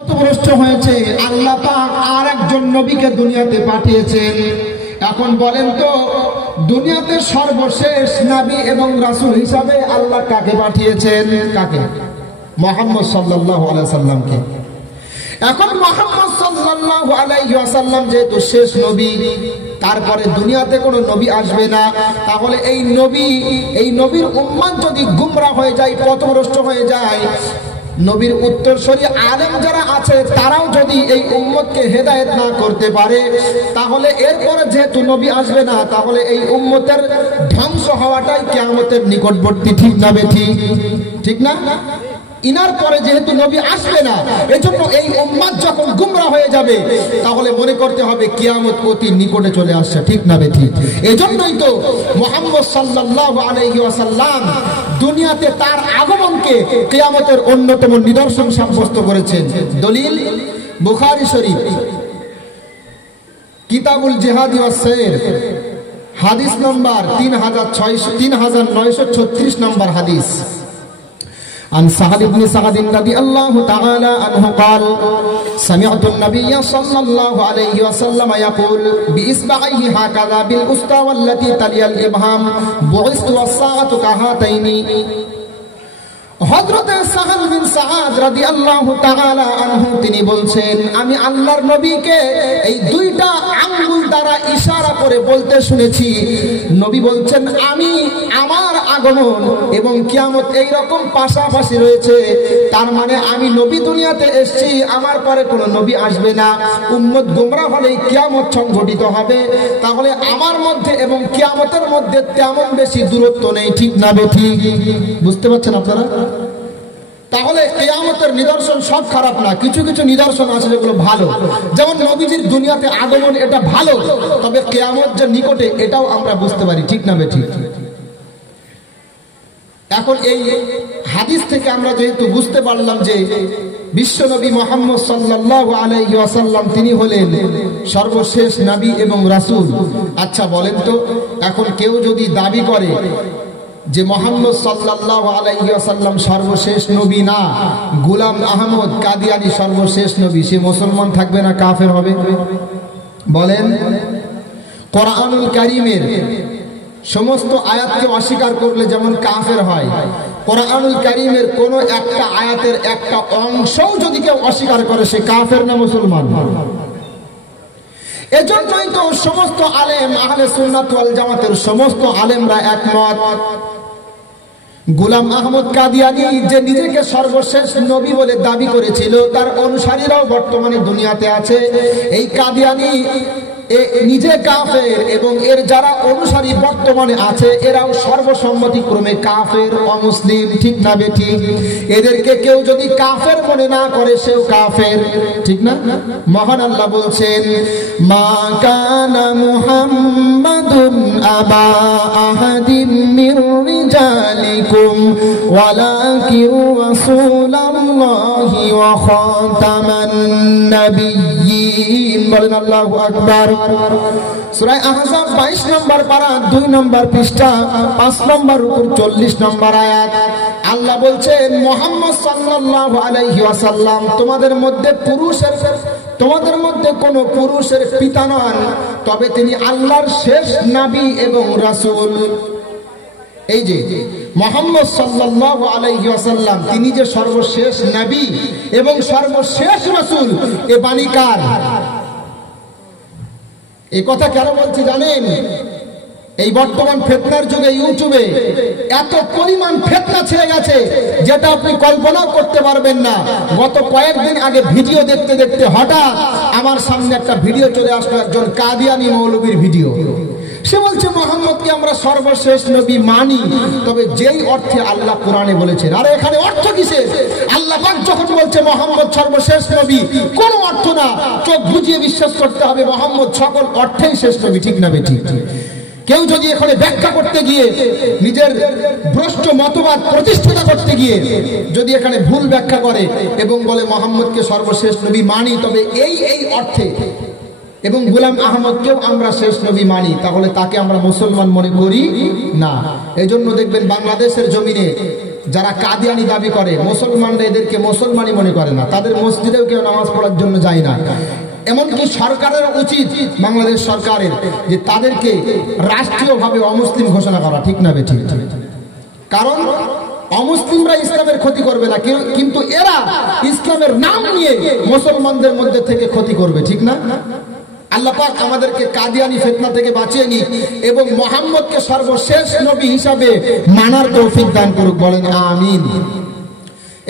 পথভ্রষ্ট হয়েছে, আল্লাহ পাক আর একজন নবীকে দুনিয়াতে পাঠিয়েছেন। এখন বলেন তো, দুনিয়াতে সর্বশেষ নবী এবং রাসূল হিসাবে আল্লাহ কাকে পাঠিয়েছেন? কাকে? মুহাম্মদ সাল্লাল্লাহু আলাইহি ওয়াসাল্লামকে। এখন মুহাম্মদ সাল্লাল্লাহু আলাইহি ওয়াসাল্লাম যেহেতু শেষ নবী, তারপরে দুনিয়াতে কোনো নবী আসবে না, তাহলে এই নবীর উম্মত যদি গুমরাহ হয়ে যায়, পথভ্রষ্ট হয়ে যায়, নবীর উত্তরসূরি আলেম যারা আছে তারাও যদি এই উম্মতকে হেদায়েত না করতে পারে, তাহলে এরপরে যেহেতু নবী আসবে না, তাহলে এই উম্মতের ধ্বংস হওয়াটাই কিয়ামতের নিকটবর্তী। ঠিক না বেঠিক? ঠিক না? ইনার পরে যেহেতু নবী আসবে না, এজন্য এই উম্মত যখন গুমরাহ হয়ে যাবে, তাহলে মনে করতে হবে কিয়ামত অতি নিকটে চলে আসছে। ঠিক না বেঠিক? এজন্যই তো মুহাম্মদ সাল্লাল্লাহু আলাইহি ওয়াসাল্লাম দুনিয়াতে তার আগমনকে কিয়ামতের অন্যতম নিদর্শন সাব্যস্ত করেছেন। দলিল বুখারী শরীফ কিতাবুল জিহাদ ওয়াস সাইর, হাদিস নম্বর 3936 নম্বর হাদিস। عن سهل بن سعد رضي الله تعالى عنه قال سمعت النبي صلى الله عليه وسلم يقول بإصبعيه هكذا بالوسطى والتي تلي الإبهام بعثت والساعة كهاتين। হযরত সাহল বিন সাআদ রাদিয়াল্লাহু তাআলা আনহু তিনি বলছেন, আমি আল্লাহর নবীকে এই দুইটা আঙ্গুল দ্বারা ইশারা করে বলতে শুনেছি। নবী বলছেন, আমার আগমন এবং কিয়ামত এই রকম পাশাপাশি রয়েছে, তার মানে আমি নবী দুনিয়াতে এসেছি, আমার পরে কোনো নবী আসবে না, উম্মত গোমরাহ হলেই কিয়ামত সংঘটিত হবে। তাহলে আমার মধ্যে এবং কিয়ামতের মধ্যে তেমন বেশি দূরত্ব নেই। ঠিক না বেঠিক? বুঝতে পারছেন আপনারা? তাহলে কিয়ামতের নিদর্শন সব খারাপ না, কিছু কিছু নিদর্শন আছে যেগুলো ভালো। যেমন নবীজির দুনিয়াতে আগমন, এটা ভালো, তবে কিয়ামত যে নিকটে এটাও আমরা বুঝতে পারি। ঠিক না বেঠিক? এখন এই হাদিস থেকে আমরা যেহেতু বুঝতে পারলাম যে বিশ্বনবী মুহাম্মদ সাল্লাল্লাহু আলাইহি ওয়াসাল্লাম তিনি হলেন সর্বশেষ নবী এবং রাসূল। আচ্ছা বলেন তো, এখন কেউ যদি দাবি করে যে মুহাম্মদ সাল্লাল্লাহু আলাইহি ওয়াসাল্লাম সর্বশেষ নবী না, গোলাম আহমদ কাদিয়ানী সর্বশেষ নবী, সে মুসলমান থাকবে না কাফের হবে? বলেন। কোরআনুল কারীমের সমস্ত আয়াতকে অস্বীকার করলে যেমন কাফের হয়, কোরআনুল কারীমের কোন একটা আয়াতের একটা অংশও যদি কেউ অস্বীকার করে, সে কাফের না মুসলমান? এজন্যই তো সমস্ত আলেম, আহলে সুন্নাত ওয়াল জামাতের সমস্ত আলেমরা একমত, গোলাম আহমদ কাদিয়ানী যে নিজেকে সর্বশেষ নবী বলে দাবি করেছিল, তার অনুসারীরাও বর্তমানে দুনিয়াতে আছে। এই কাদিয়ানী নিজে কাফের এবং এর যারা অনুসারী বর্তমানে আছে এরাও সর্বসম্মতিক্রমে কাফের, অমুসলিম। ঠিক না বেঠিক? এদেরকে কেউ যদি কাফের মনে না করে, সেও কাফের। ঠিক না? মহান আল্লাহ বলছেন, মা কানা মুহাম্মাদুন আবা আহাদিম মির রিজালিকুম ওয়ালাকিন রাসূলুল্লাহি ওয়া খাতামান নাবিয়্যিন। বলেন আল্লাহু আকবার। সূরা আহজাব 22 নম্বর পারা 2 নম্বর পৃষ্ঠা 5 নম্বর উপর 40 নম্বর আয়াত। আল্লাহ বলছেন, মুহাম্মদ সাল্লাল্লাহু আলাইহি ওয়াসাল্লাম তোমাদের মধ্যে কোন পুরুষের পিতা নন, তবে তিনি আল্লাহর শেষ নবী এবং রাসূল। এই যে মুহাম্মদ সাল্লাল্লাহু আলাইহি ওয়াসাল্লাম তিনি যে সর্বশেষ নবী এবং সর্বশেষ রাসূল, এ বাণী কার? এই কথা কেন বলছি জানেন? এই বর্তমান ফিতনার যুগে ইউটিউবে এত পরিমাণ ফিতনা ছেড়ে গেছে যেটা আপনি কল্পনাও করতে পারবেন না। গত কয়েকদিন আগে ভিডিও দেখতে দেখতে হঠাৎ আমার সামনে একটা ভিডিও চলে আসলো, একজন কাদিয়ানী মৌলবীর ভিডিও। সে বলছে, মুহাম্মদকে আমরা সর্বশেষ নবী মানি, তবে যেই অর্থে আল্লাহ কোরআনে বলেছেন। আর এখানে অর্থ কিসের? আল্লাহ পাক যখন বলছে মুহাম্মদ সর্বশেষ নবী, কোন অর্থ না, চোখ বুজিয়ে বিশ্বাস করতে হবে মুহাম্মদ সকল অর্থেই শেষ নবী। ঠিক না বেঠিক? কেউ যদি এখানে ব্যাখ্যা করতে গিয়ে, নিজের ভ্রষ্ট মতবাদ প্রতিষ্ঠা করতে গিয়ে যদি এখানে ভুল ব্যাখ্যা করে এবং বলে মুহাম্মদকে সর্বশেষ নবী মানি, তবে এই অর্থে এবং গোলাম আহমদকেও আমরা শেষ নবী মানি, তাহলে তাকে আমরা মুসলমান মনে করি না। এজন্য দেখবেন বাংলাদেশের জমিনে যারা কাদিয়ানি দাবি করে, মুসলমানরা এদেরকে মুসলমানই মনে করে না, তাদের মসজিদেও কেউ নামাজ পড়ার জন্য যায় না। এমনকি সরকারের উচিত, বাংলাদেশ সরকারের, যে তাদেরকে রাষ্ট্রীয়ভাবে অমুসলিম ঘোষণা করা, ঠিক না বেঠিক? কারণ অমুসলিমরা ইসলামের ক্ষতি করবে না, কিন্তু এরা ইসলামের নাম নিয়ে মুসলমানদের মধ্যে থেকে ক্ষতি করবে, ঠিক না? আল্লাহ পাক আমাদেরকে কাদিয়ানি ফিতনা থেকে বাঁচিয়ে নিক এবং মুহাম্মদকে সর্বশেষ নবী হিসাবে মানার তৌফিক দান করুক, বলেন আমিন।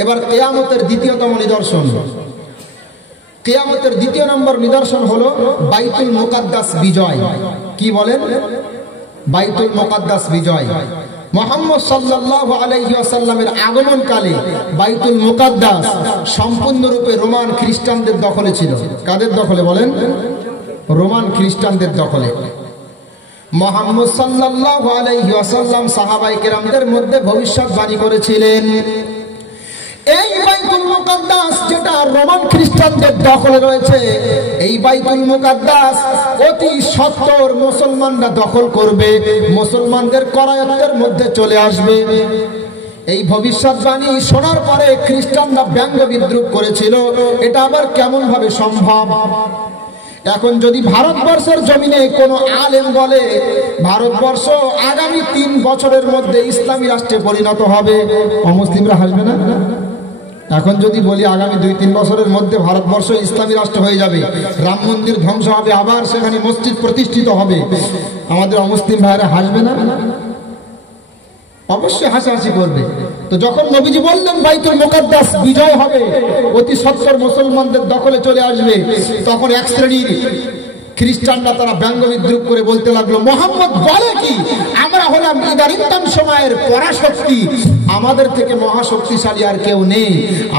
এবার কিয়ামতের দ্বিতীয়তম নিদর্শন, কিয়ামতের দ্বিতীয় নম্বর নিদর্শন হলো বাইতুল মুকাদ্দাস বিজয়। কি বলেন? বাইতুল মুকাদ্দাস বিজয়। মুহাম্মদ সাল্লাল্লাহু আলাইহি ওয়াসাল্লামের আগমনকালে বাইতুল মুকাদ্দাস সম্পূর্ণরূপে রোমান খ্রিস্টানদের দখলে ছিল। কাদের দখলে বলেন? রোমান খ্রিস্টানদের দখলে। মুহাম্মদ সাল্লাল্লাহু আলাইহি ওয়াসাল্লাম সাহাবায়ে কেরামদের মধ্যে ভবিষ্যৎবাণী করেছিলেন, এই বাইতুল মুকাদ্দাস যেটা রোমান খ্রিস্টানদের দখলে রয়েছে, এই বাইতুল মুকাদ্দাস অতি সত্বর মুসলমানরা দখল করবে, মুসলমানদের করায়ত্তের মধ্যে চলে আসবে। এই ভবিষ্যৎবাণী শোনার পরে খ্রিস্টানরা ব্যঙ্গ বিদ্রুপ করেছিল, এটা আবার কেমন ভাবে সম্ভব? এখন যদি ভারতবর্ষের জমিনে কোনো আলেম বলে ভারতবর্ষ আগামী 3 বছরের মধ্যে ইসলামী রাষ্ট্রে পরিণত হবে, অমুসলিমরা হাসবে না? এখন যদি বলি আগামী 2-3 বছরের মধ্যে ভারতবর্ষ ইসলামী রাষ্ট্র হয়ে যাবে, রাম মন্দির ধ্বংস হবে, আবার সেখানে মসজিদ প্রতিষ্ঠিত হবে, আমাদের অমুসলিম ভাইরা হাসবে না? অবশ্যই হাসাহাসি করবে। তো যখন নবীজি বললেন বাইতুল মুকাদ্দাস বিজয় হবে, অতি সত্বর মুসলমানদের দখলে চলে আসবে, তখন এক শ্রেণীর খ্রিস্টানরা তারা ব্যঙ্গ বিদ্রুপ করে বলতে লাগলো, মুহাম্মদ বলে কি? আমরা হলাম ইদারিংতন সময়ের পরাশক্তি, আমাদের থেকে মহাশক্তিশালী আর কেউ নেই,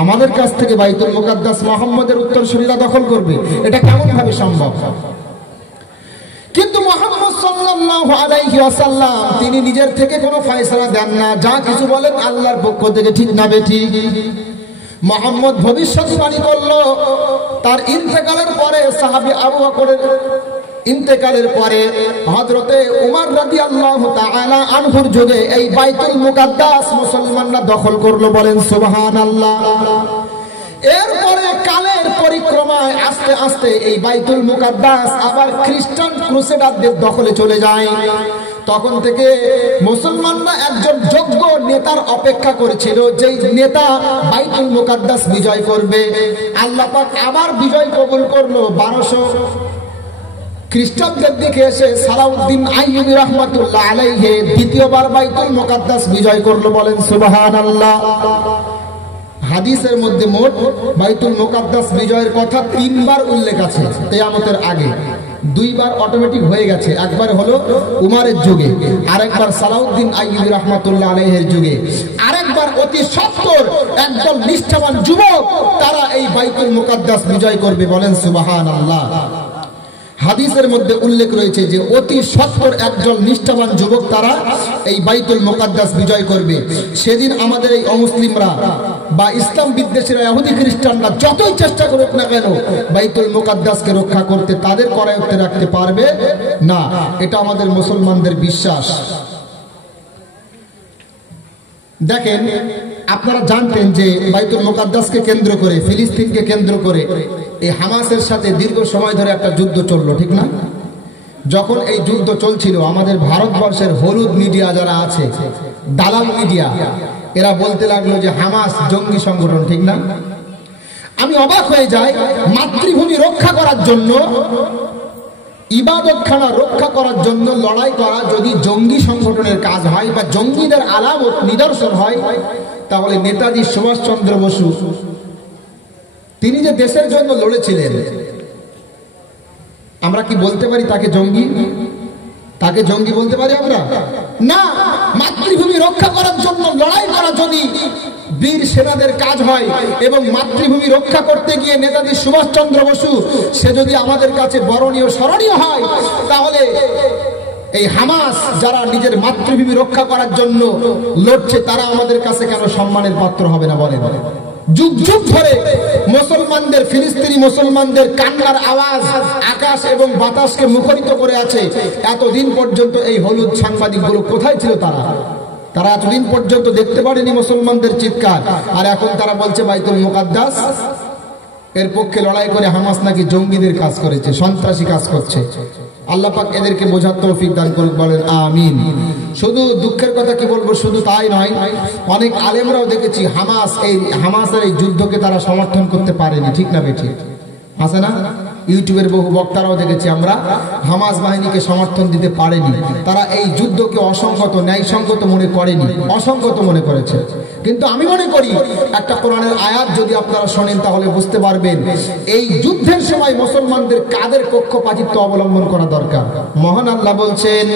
আমাদের কাছ থেকে বাইতুল মুকাদ্দাস মুহাম্মদের উত্তরসূরিরা দখল করবে, এটা কেমন ভাবে সম্ভব? কিন্তু মুহাম্মদ সাল্লাল্লাহু আলাইহি ওয়াসাল্লাম তিনি নিজের থেকে কোনো ফয়সালা দেন না, যা কিছু বলেন আল্লাহর পক্ষ থেকে, ঠিক না বেঠিক? মুহাম্মদ ভবিষ্যৎবাণী করলো, তার ইন্তেকালের পরে সাহাবী আবু বকরের ইন্তেকালের পরে হযরতে উমর রাদিয়াল্লাহু তাআলা আনহুর যুগে এই বাইতুল মুকাদ্দাস মুসলমানরা দখল করলো, বলেন সুবহানাল্লাহ। এরপরে কালের পরিক্রমায় আস্তে আস্তে এই বাইতুল মুকাদ্দাস আবার খ্রিস্টান ক্রুসেডারদের দখলে চলে যায়। তখন থেকে মুসলমানরা একজন যোগ্য নেতার অপেক্ষা করেছিল, যেই নেতা বাইতুল মুকাদ্দাস বিজয় করবে। আল্লাহ পাক আবার বিজয় কবুল করলো। 1200 খ্রিস্টানদের দিকে এসে সালাউদ্দিন আইয়ুবী রাহমাতুল্লাহ আলাইহি দ্বিতীয়বার বাইতুল মুকাদ্দাস বিজয় করলো, বলেন সুবহানাল্লাহ। হাদিসের মধ্যে মোট বাইতুল মুকাদ্দাস বিজয়ের কথা 3 বার উল্লেখ আছে কিয়ামতের আগে। 2 বার অটোমেটিক হয়ে গেছে, একবার হলো উমরের যুগে, আরেকবার সালাউদ্দিন আইয়ুবী রাহমাতুল্লাহ আলাইহির যুগে, আরেকবার অতি সত্বর একদল নিষ্ঠাবান যুবক তারা এই বাইতুল মুকাদ্দাস বিজয় করবে, বলেন সুবহানাল্লাহ। হাদিসের মধ্যে উল্লেখ রয়েছে যে অতি সত্বর একজন নিষ্ঠাবান যুবক তারা এই বাইতুল মুকাদ্দাস বিজয় করবে। সেদিন আমাদের এই অমুসলিমরা বা ইসলাম বিদ্বেষীরা, ইহুদি খ্রিস্টানরা যতই চেষ্টা করুক না কেন, বাইতুল মুকাদ্দাসকে রক্ষা করতে তাদের করায়ত্তে রাখতে পারবে না, এটা আমাদের মুসলমানদের বিশ্বাস। দেখেন, আপনারা জানতেন যে বাইতুল মুকাদ্দাসকে কেন্দ্র করে, ফিলিস্তিনকে কেন্দ্র করে এই হামাসের সাথে দীর্ঘ সময় ধরে একটা যুদ্ধ চললো, ঠিক না? যখন এই যুদ্ধ চলছিল, আমাদের ভারতবর্ষের হলুদ মিডিয়া যারা আছে, দালাল মিডিয়া, এরা বলতে লাগলো যে হামাস জঙ্গি সংগঠন, ঠিক না? আমি অবাক হয়ে যাই, মাতৃভূমি রক্ষা করার জন্য, ইবাদতখানা রক্ষা করার জন্য লড়াই করা যদি জঙ্গি সংগঠনের কাজ হয় বা জঙ্গিদের আলামত নিদর্শন হয়, তাহলে নেতাজি সুভাষচন্দ্র বসু তিনি যে দেশের জন্য লড়েছিলেন, আমরা কি বলতে পারি তাকে জঙ্গি? তাকে জঙ্গি বলতে পারি আমরা? না। মাতৃভূমি রক্ষা করার জন্য লড়াই করা যদি বীর সেনাদের কাজ হয় এবং মাতৃভূমি রক্ষা করতে গিয়ে নেতাজি সুভাষচন্দ্র বসু সে যদি আমাদের কাছে বরণীয় স্মরণীয় হয়, তাহলে এই হামাস যারা নিজের মাতৃভূমি রক্ষা করার জন্য লড়ছে, তারা আমাদের কাছে কেন সম্মানের পাত্র হবে না? বলেন। যুগ যুগ ধরে মুসলমানদের, ফিলিস্তিনি মুসলমানদের কান্নার আওয়াজ আকাশ এবং বাতাসকে মুখরিত করে আছে। এতদিন পর্যন্ত এই হলুদ সাংবাদিকগুলো কোথায় ছিল? তারা তারা এতদিন পর্যন্ত দেখতে পারেনি মুসলমানদের চিৎকার, আর এখন তারা বলছে বাইতুল মুকাদ্দাস এর পক্ষে লড়াই করে হামাস নাকি জঙ্গিদের কাজ করেছে, সন্ত্রাসী কাজ করছে। আল্লাহ পাক এদেরকে বোঝার তৌফিক দান করুক, বলেন আমিন। শুধু দুঃখের কথা কি বলবো, শুধু তাই নয়, অনেক আলেমরাও দেখেছি হামাসের এই যুদ্ধকে তারা সমর্থন করতে পারেনি, ঠিক না বেঠিক আছে না? ইউটিউবের বহু বক্তারাও দেখেছি আমরা, হামাস বাহিনীকে সমর্থন দিতে পারেনি। তারা এই যুদ্ধকে অসংগত, ন্যায়সঙ্গত মনে করেনি, অসংগত মনে করেছে। কিন্তু আমি মনে করি একটা কোরআনের আয়াত যদি আপনারা শোনেন তাহলে বুঝতে পারবেন এই যুদ্ধের সময় মুসলমানদের কাদের পক্ষপাতিত্ব অবলম্বন করা দরকার। মহান আল্লাহ বলছেন,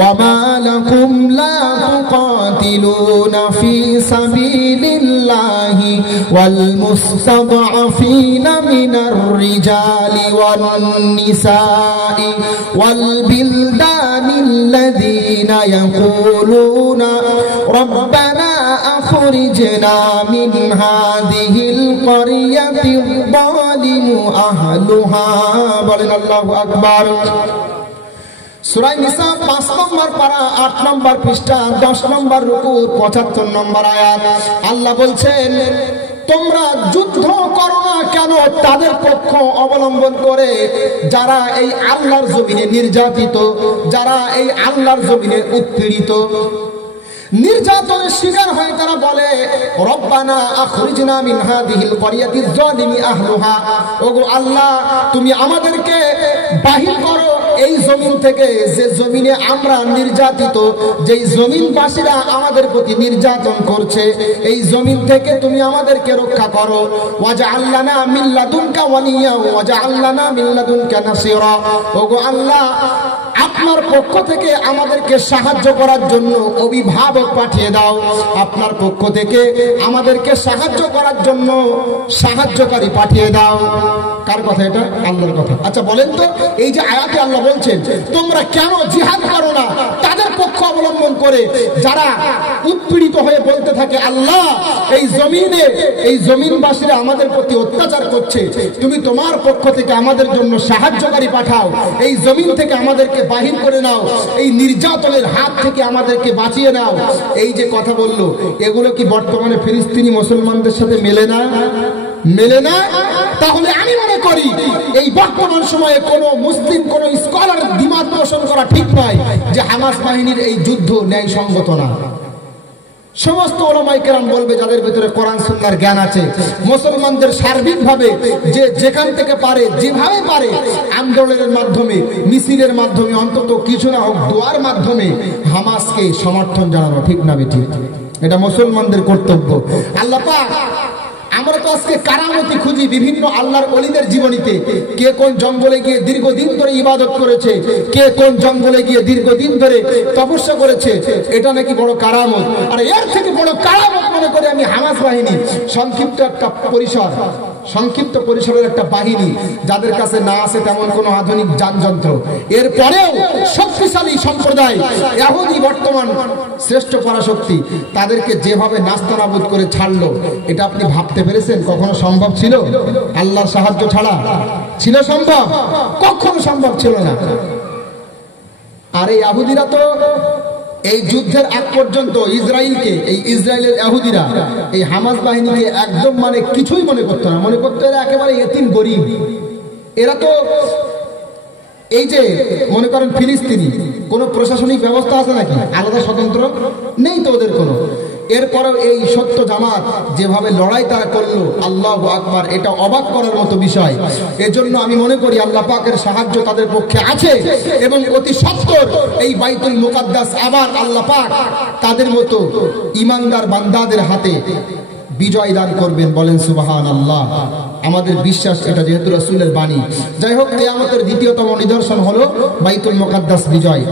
وَمَا لَكُمْ لَا تُقَاتِلُونَ فِي سَبِيلِ اللَّهِ وَالْمُسْتَضْعَفِينَ مِنَ الرِّجَالِ وَالنِّسَاءِ وَالْبِلْدَانِ الَّذِينَ يَقُولُونَ رَبَّنَا أَخْرِجْنَا مِنْ هَذِهِ الْقَرْيَةِ الظَّالِمِ أَهْلُهَا বলেন আল্লাহু আকবার। সূরা নিসা 5 নম্বর পারা 8 নম্বর পৃষ্ঠা 10 নম্বর রুকু 75 নম্বর আয়াত। আল্লাহ বলছেন, তোমরা যুদ্ধ করো না কেন তাদের পক্ষ অবলম্বন করে যারা এই আল্লাহর জমিনে নির্যাতিত, যারা এই আল্লাহর জমিনে উৎপীড়িত, নির্যাতনের শিকার হয়। তারা বলে, রব্বানা আখরিজনা মিন হাদিহিল ক্বরিয়াতি যালিমি আহলুহা, ওগো আল্লাহ তুমি আমাদেরকে বাহির করো এই জমিন থেকে, যে জমিনে আমরা নির্যাতিত, যেই জমিনবাসীরা আমাদের প্রতি নির্যাতন করছে, এই জমিন থেকে তুমি আমাদেরকে রক্ষা করো। ওয়াজআল লানা মিন লাদুনকা ওয়ালিয়া ওয়াজআল লানা মিন লাদুনকা নাসীরা, ওগো আল্লাহ আপনার পক্ষ থেকে আমাদেরকে সাহায্য করার জন্য অভিভাবক পাঠিয়ে দাও, আপনার পক্ষ থেকে আমাদেরকে সাহায্য করার জন্য সাহায্যকারী পাঠিয়ে দাও। কার কথা এটা? আল্লাহর কথা। আচ্ছা বলেন তো, এই যে আয়াতে আল্লাহ বলছেন তোমরা কেন জিহাদ করো না তাদের পক্ষ অবলম্বন করে যারা উৎপীড়িত হয়ে বলতে থাকে, আল্লাহ এই জমিনে এই জমিনবাসীরা আমাদের প্রতি অত্যাচার করছে, তুমি তোমার পক্ষ থেকে আমাদের জন্য সাহায্যকারী পাঠাও, এই জমিন থেকে আমাদেরকে বাহির করে নাও, এই নির্যাতনের হাত থেকে আমাদেরকে বাঁচিয়ে নাও। এই যে কথা বললো, এগুলো কি বর্তমানে ফিলিস্তিনি মুসলমানদের সাথে মেলে না? মেলে না? তাহলে আমি মনে করি এই বর্তমান সময়ে কোন মুসলিম, কোন স্কলার দ্বিমত পোষণ করা ঠিক নয় যে হামাস বাহিনীর এই যুদ্ধ ন্যায়সঙ্গত না। সমস্ত ওলামায়ে কেরাম বলবে, যাদের ভিতরে কোরআন সুন্নাহর জ্ঞান আছে, মুসলমানদের সার্বিকভাবে যে যেখান থেকে পারে, যেভাবে পারে, আন্দোলনের মাধ্যমে, মিছিলের মাধ্যমে, অন্তত কিছু না হোক দোয়ার মাধ্যমে হামাসকে সমর্থন জানানো, ঠিক না বেঠিক? এটা মুসলমানদের কর্তব্য। আল্লাহ পাক, আমরা তো আজকে কারামতি খুঁজি বিভিন্ন আল্লাহর ওলিদের জীবনীতে, কে কোন জঙ্গলে গিয়ে দীর্ঘদিন ধরে ইবাদত করেছে, কে কোন জঙ্গলে গিয়ে দীর্ঘদিন ধরে তপস্যা করেছে, এটা নাকি বড় কারামত। আর এর থেকে বড় কারামত মনে করে আমি হামাস বাহিনী, সংক্ষিপ্ত একটা পরিসর, সংক্ষিপ্ত পরিসরের একটা বাহিনী, যাদের কাছে না আছে তেমন কোনো আধুনিক যানযন্ত্র, এরপরেও শক্তিশালী সম্প্রদায় ইহুদি বর্তমান শ্রেষ্ঠ পরাশক্তি, তাদেরকে যেভাবে নাস্তানাবুদ করে ছাড়লো, এটা আপনি ভাবতে পেরেছেন কখনো সম্ভব ছিল? আল্লাহর সাহায্য ছাড়া ছিল সম্ভব? কখনো সম্ভব ছিল না। আর এই ইহুদিরা তো এই যুদ্ধের আগ পর্যন্ত ইসরায়েলকে, এই ইসরায়েলের ইহুদিরা এই হামাস বাহিনীকে একদম মানে কিছুই মনে করতো না, মনে করতো এরা একেবারে এতিম গরিব। এরা তো এই যে মনে করেন ফিলিস্তিনি, কোন প্রশাসনিক ব্যবস্থা আছে নাকি? আলাদা স্বতন্ত্র নেই তো ওদের কোনো। এরপরেও এই সত্য জামাত যেভাবে লড়াই তারা করলো, আল্লাহু আকবার, এটা অবাক করার মতো বিষয়। এজন্য আমি মনে করি আল্লাহ পাকের সাহায্য তাদের পক্ষে আছে এবং অতি সত্বর এই বাইতুল মুকাদ্দাস আবার আল্লাহ পাক তাদের মতো ঈমানদার বান্দাদের হাতে বিজয় দান করবেন। বলেন সুবহানাল্লাহ। আমাদের বিশ্বাস এটা, যেহেতু রাসূলের বাণী। যাই হোক, কিয়ামতের দ্বিতীয়তম নিদর্শন হলো বাইতুল মুকাদ্দাস বিজয়।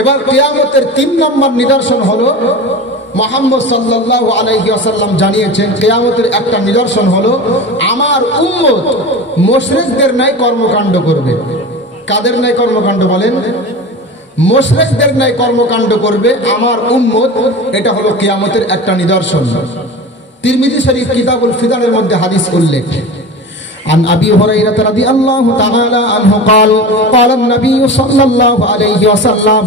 এবার কিয়ামতের 3 নম্বর নিদর্শন হলো, মুহাম্মদ সাল্লাল্লাহু আলাইহি ওয়াসাল্লাম জানিয়েছেন, কিয়ামতের একটা নিদর্শন হলো আমার উম্মত মুশরিকদের ন্যায় কর্মকাণ্ড করবে। কাদের ন্যায় কর্মকাণ্ড বলেন? মুশরিকদের ন্যায় কর্মকাণ্ড করবে আমার উম্মত। এটা হলো কিয়ামতের একটা নিদর্শন। তিরমিজি শরীফ কিতাবুল ফিতানের মধ্যে হাদিস উল্লেখ। عن أبي هريرة رضي الله تعالى عنه قال قال النبي صلى الله عليه وسلم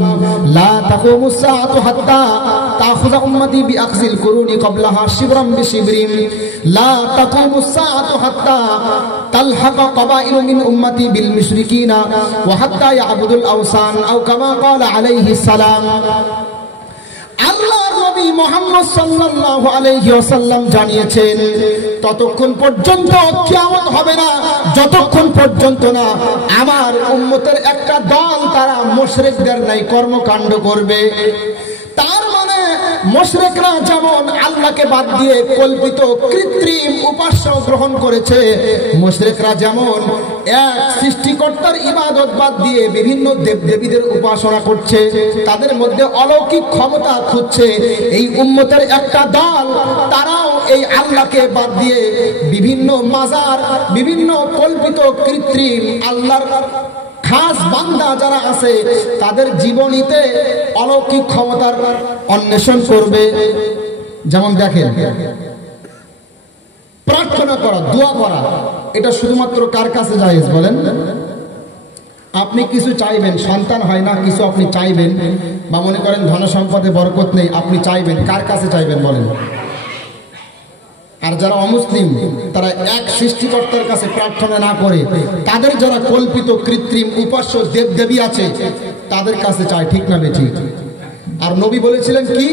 لا تقوم الساعة حتى تأخذ أمتي بأخذ القرون قبلها شبرا بشبر لا تقوم الساعة حتى تلحق قبائل من أمتي بالمشركين وحتى يعبدوا الأوثان أو كما قال عليه السلام আল্লাহর নবী মুহাম্মদ সাল্লাল্লাহু আলাইহি ওয়াসাল্লাম জানিয়েছেন ততক্ষণ পর্যন্ত কিয়ামত হবে না যতক্ষণ পর্যন্ত না আমার উম্মতের একটা দল তারা মুশরিকদের ন্যায় কর্মকাণ্ড করবে। তার মানে মুশরিকরা যেমন আল্লাহকে বাদ দিয়ে কল্পিত কৃত্রিম উপাস্য গ্রহণ করেছে, মুশরিকরা যেমন এক সৃষ্টিকর্তার ইবাদত বাদ দিয়ে বিভিন্ন দেবদেবীদের উপাসনা করছে, তাদের মধ্যে অলৌকিক ক্ষমতা খুঁজছে, এই উম্মতের একটা দল তারাও এই আল্লাহকে বাদ দিয়ে বিভিন্ন মাজার, বিভিন্ন কল্পিত কৃত্রিম আল্লাহর খাস বান্দা যারা আছে তাদের জীবনীতে অলৌকিক ক্ষমতার অন্বেষণ করবে। যেমন দেখেন, প্রার্থনা করা, দোয়া করা, এটা শুধুমাত্র কার কাছে জায়েজ বলেন? আপনি কিছু চাইবেন, সন্তান হয় না, কিছু আপনি চাইবেন, বা মনে করেন ধন সম্পদে বরকত নেই, আপনি চাইবেন, কার কাছে চাইবেন বলেন? আর যারা অমুসলিম তারা এক সৃষ্টিকর্তার কাছে প্রার্থনা না করে তাদের যারা কল্পিত কৃত্রিম উপাস্য দেবদেবী আছে তাদের কাছে চায়, ঠিক না বেঠিক? আর নবী বলেছিলেন কি,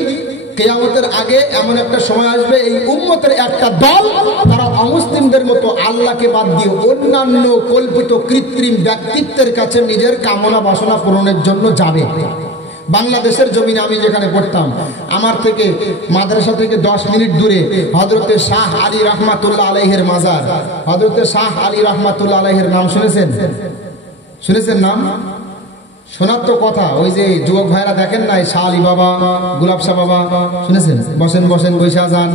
কিয়ামতের আগে এমন একটা সময় আসবে এই উম্মতের একটা দল তারা অমুসলিমদের মতো আল্লাহকে বাদ দিয়ে অন্যান্য কল্পিত কৃত্রিম ব্যক্তিত্বের কাছে নিজের কামনা বাসনা পূরণের জন্য যাবে। বাংলাদেশের জমিনে আমি যেখানে পড়তাম, আমার থেকে মাদ্রাসা থেকে 10 মিনিট দূরে হযরতে শাহ আলী রাহমাতুল্লাহ আলাইহির মাজার। হযরতে শাহ আলী রাহমাতুল্লাহ আলাইহির নাম শুনেছেন? শুনেছেন নাম? শোনার তো কথা, ওই যে যুবক ভাইরা দেখেন নাই শাহ আলী বাবা, গোলাপ শাহ বাবা, শুনেছেন? বসেন বসেন বৈশা যান,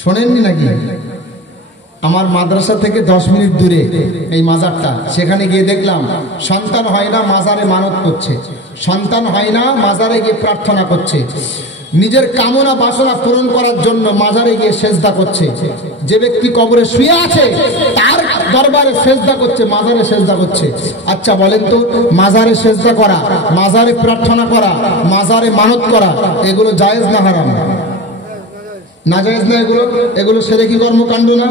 শোনেননি নাকি? আমার মাদ্রাসা থেকে 10 মিনিট দূরে এই মাজারটা, সেখানে গিয়ে দেখলাম সন্তান হয় না মাজারে মানত করছে, সন্তান হয় না মাজারে গিয়ে প্রার্থনা করছে, নিজের কামনা বাসনা পূরণ করার জন্য মাজারে গিয়ে সেজদা করছে। যে ব্যক্তি কবরে শুয়ে আছে তার দরবারে সেজদা করছে, মাজারে সেজদা করছে। আচ্ছা বলেন তো, মাজারে সেজদা করা, মাজারে প্রার্থনা করা, মাজারে মানত করা, এগুলো জায়েজ না হারাম? না জায়েজ না? এগুলো শিরকি কর্মকাণ্ড না?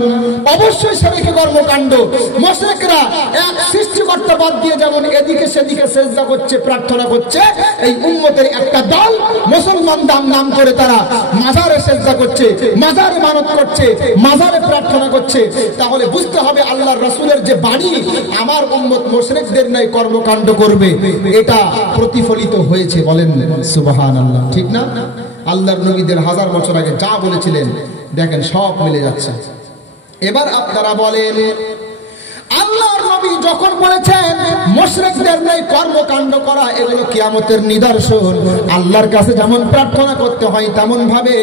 অবশ্যই শিরকি কর্মকাণ্ড। মুশরিকরা এক সৃষ্টিকর্তা বাদ দিয়ে যেমন এদিকে সেদিকে সেজদা করছে, প্রার্থনা করছে, এই উম্মতের একটা দল মুসলমান নাম করে তারা মাজারে সেজদা করছে, মাজারে মানত করছে, মাজারে প্রার্থনা করছে। তাহলে বুঝতে হবে আল্লাহর রাসূলের যে বাণী আমার উম্মত মুশরিকদের ন্যায় কর্মকাণ্ড করবে, এটা প্রতিফলিত হয়েছে। বলেন সুবহানাল্লাহ, ঠিক না? আল্লাহর নবীদের 1000 বছর আগে যা বলেছিলেন দেখেন সব মিলে যাচ্ছে। এবার আপনারা বলেন, আল্লাহর নবী যখন বলেছেন মুশরিকদের ন্যায় কর্মকাণ্ড করা এগুলো কিয়ামতের নিদর্শন, আল্লাহর কাছে যেমন প্রার্থনা করতে হয় তেমন ভাবে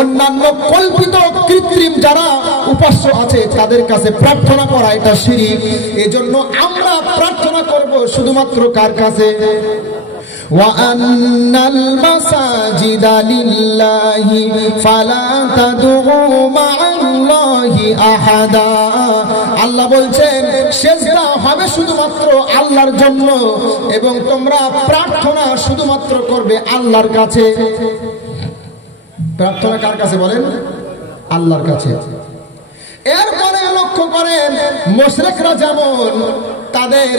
অন্যান্য কল্পিত কৃত্রিম যারা উপাস্য আছে তাদের কাছে প্রার্থনা করা এটা শিরক। এজন্য আমরা প্রার্থনা করব শুধুমাত্র কার কাছে? وَأَنَّ الْمَسَاجِدَ لِلَّهِ فَلَا تَدْعُوا مَعَ اللَّهِ أَحَدًا। আল্লাহ বলছেন সেজদা হবে শুধুমাত্র আল্লাহর জন্য এবং তোমরা প্রার্থনা শুধুমাত্র করবে আল্লাহর কাছে। প্রার্থনা কার কাছে বলেন? আল্লাহর কাছে। এরপরে লক্ষ্য করেন, মুশরিকরা যেমন তাদের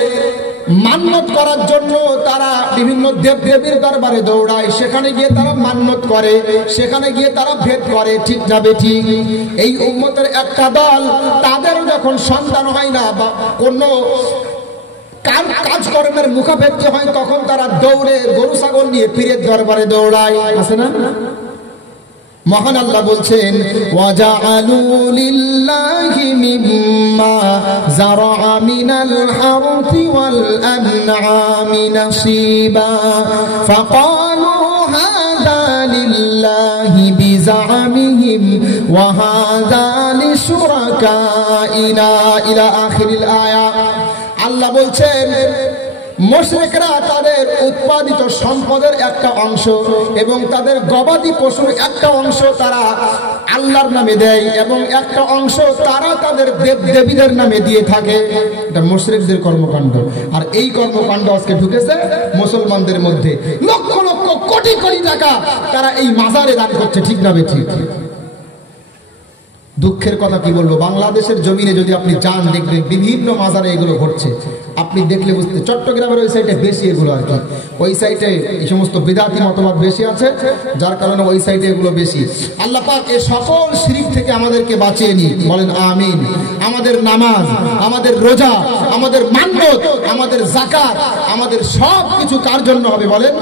মান্নত করার জন্য তারা বিভিন্ন দেবদেবীর দরবারে দৌড়ায়, সেখানে গিয়ে তারা মান্নত করে, সেখানে গিয়ে তারা ভেদ করে, ঠিক না বেঠিক? এই উম্মতের একটা দল তাদের যখন সন্তান হয় না বা কোনো কাজকর্মের মুখাপেক্ষি হয় তখন তারা দৌড়ে গরু ছাগল নিয়ে পীরের দরবারে দৌড়ায়, আছে না? মহান আল্লাহ বলছেন ওয়াজআলু লিল্লাহি মিম্মা যারআ মিনাল হারথি ওয়াল আনআমি নাসীবা ফাকালু হাযা লিল্লাহি বিজামিহিম ওয়া হাযা লিশুরাকাইনা ইলা আখিরিল আয়া। আল্লাহ বলছেন মুশরিকরা তাদের উৎপাদিত সম্পদের একটা অংশ এবং তাদের গবাদি পশুর একটা অংশ তারা আল্লাহর নামে দেয় এবং একটা অংশ তারা তাদের দেব দেবীদের নামে দিয়ে থাকে। এটা মুশরিকদের কর্মকাণ্ড। আর এই কর্মকাণ্ড আজকে ঢুকেছে মুসলমানদের মধ্যে। লক্ষ লক্ষ কোটি কোটি টাকা তারা এই মাজারে দান করছে, ঠিক না বেঠিক? দুঃখের কথা কি বলবো, বাংলাদেশের জমিনে যদি আপনি যান দেখবেন বিভিন্ন মাজারে এগুলো ঘটছে। আপনি দেখলে বুঝতে, চট্টগ্রামের ওই সাইডে বেশি এগুলো আর কি, ওই সাইডে এই সমস্ত বিদআতি মতবাদ বেশি আছে, যার কারণে ওই সাইডে এগুলো বেশি। আল্লাহ পাক এই সকল শিরক থেকে আমাদেরকে বাঁচিয়ে নিন, বলেন আমিন। আমাদের নামাজ, আমাদের রোজা, আমাদের মান্নত, আমাদের যাকাত, আমাদের সব কিছু কার জন্য হবে বলেন?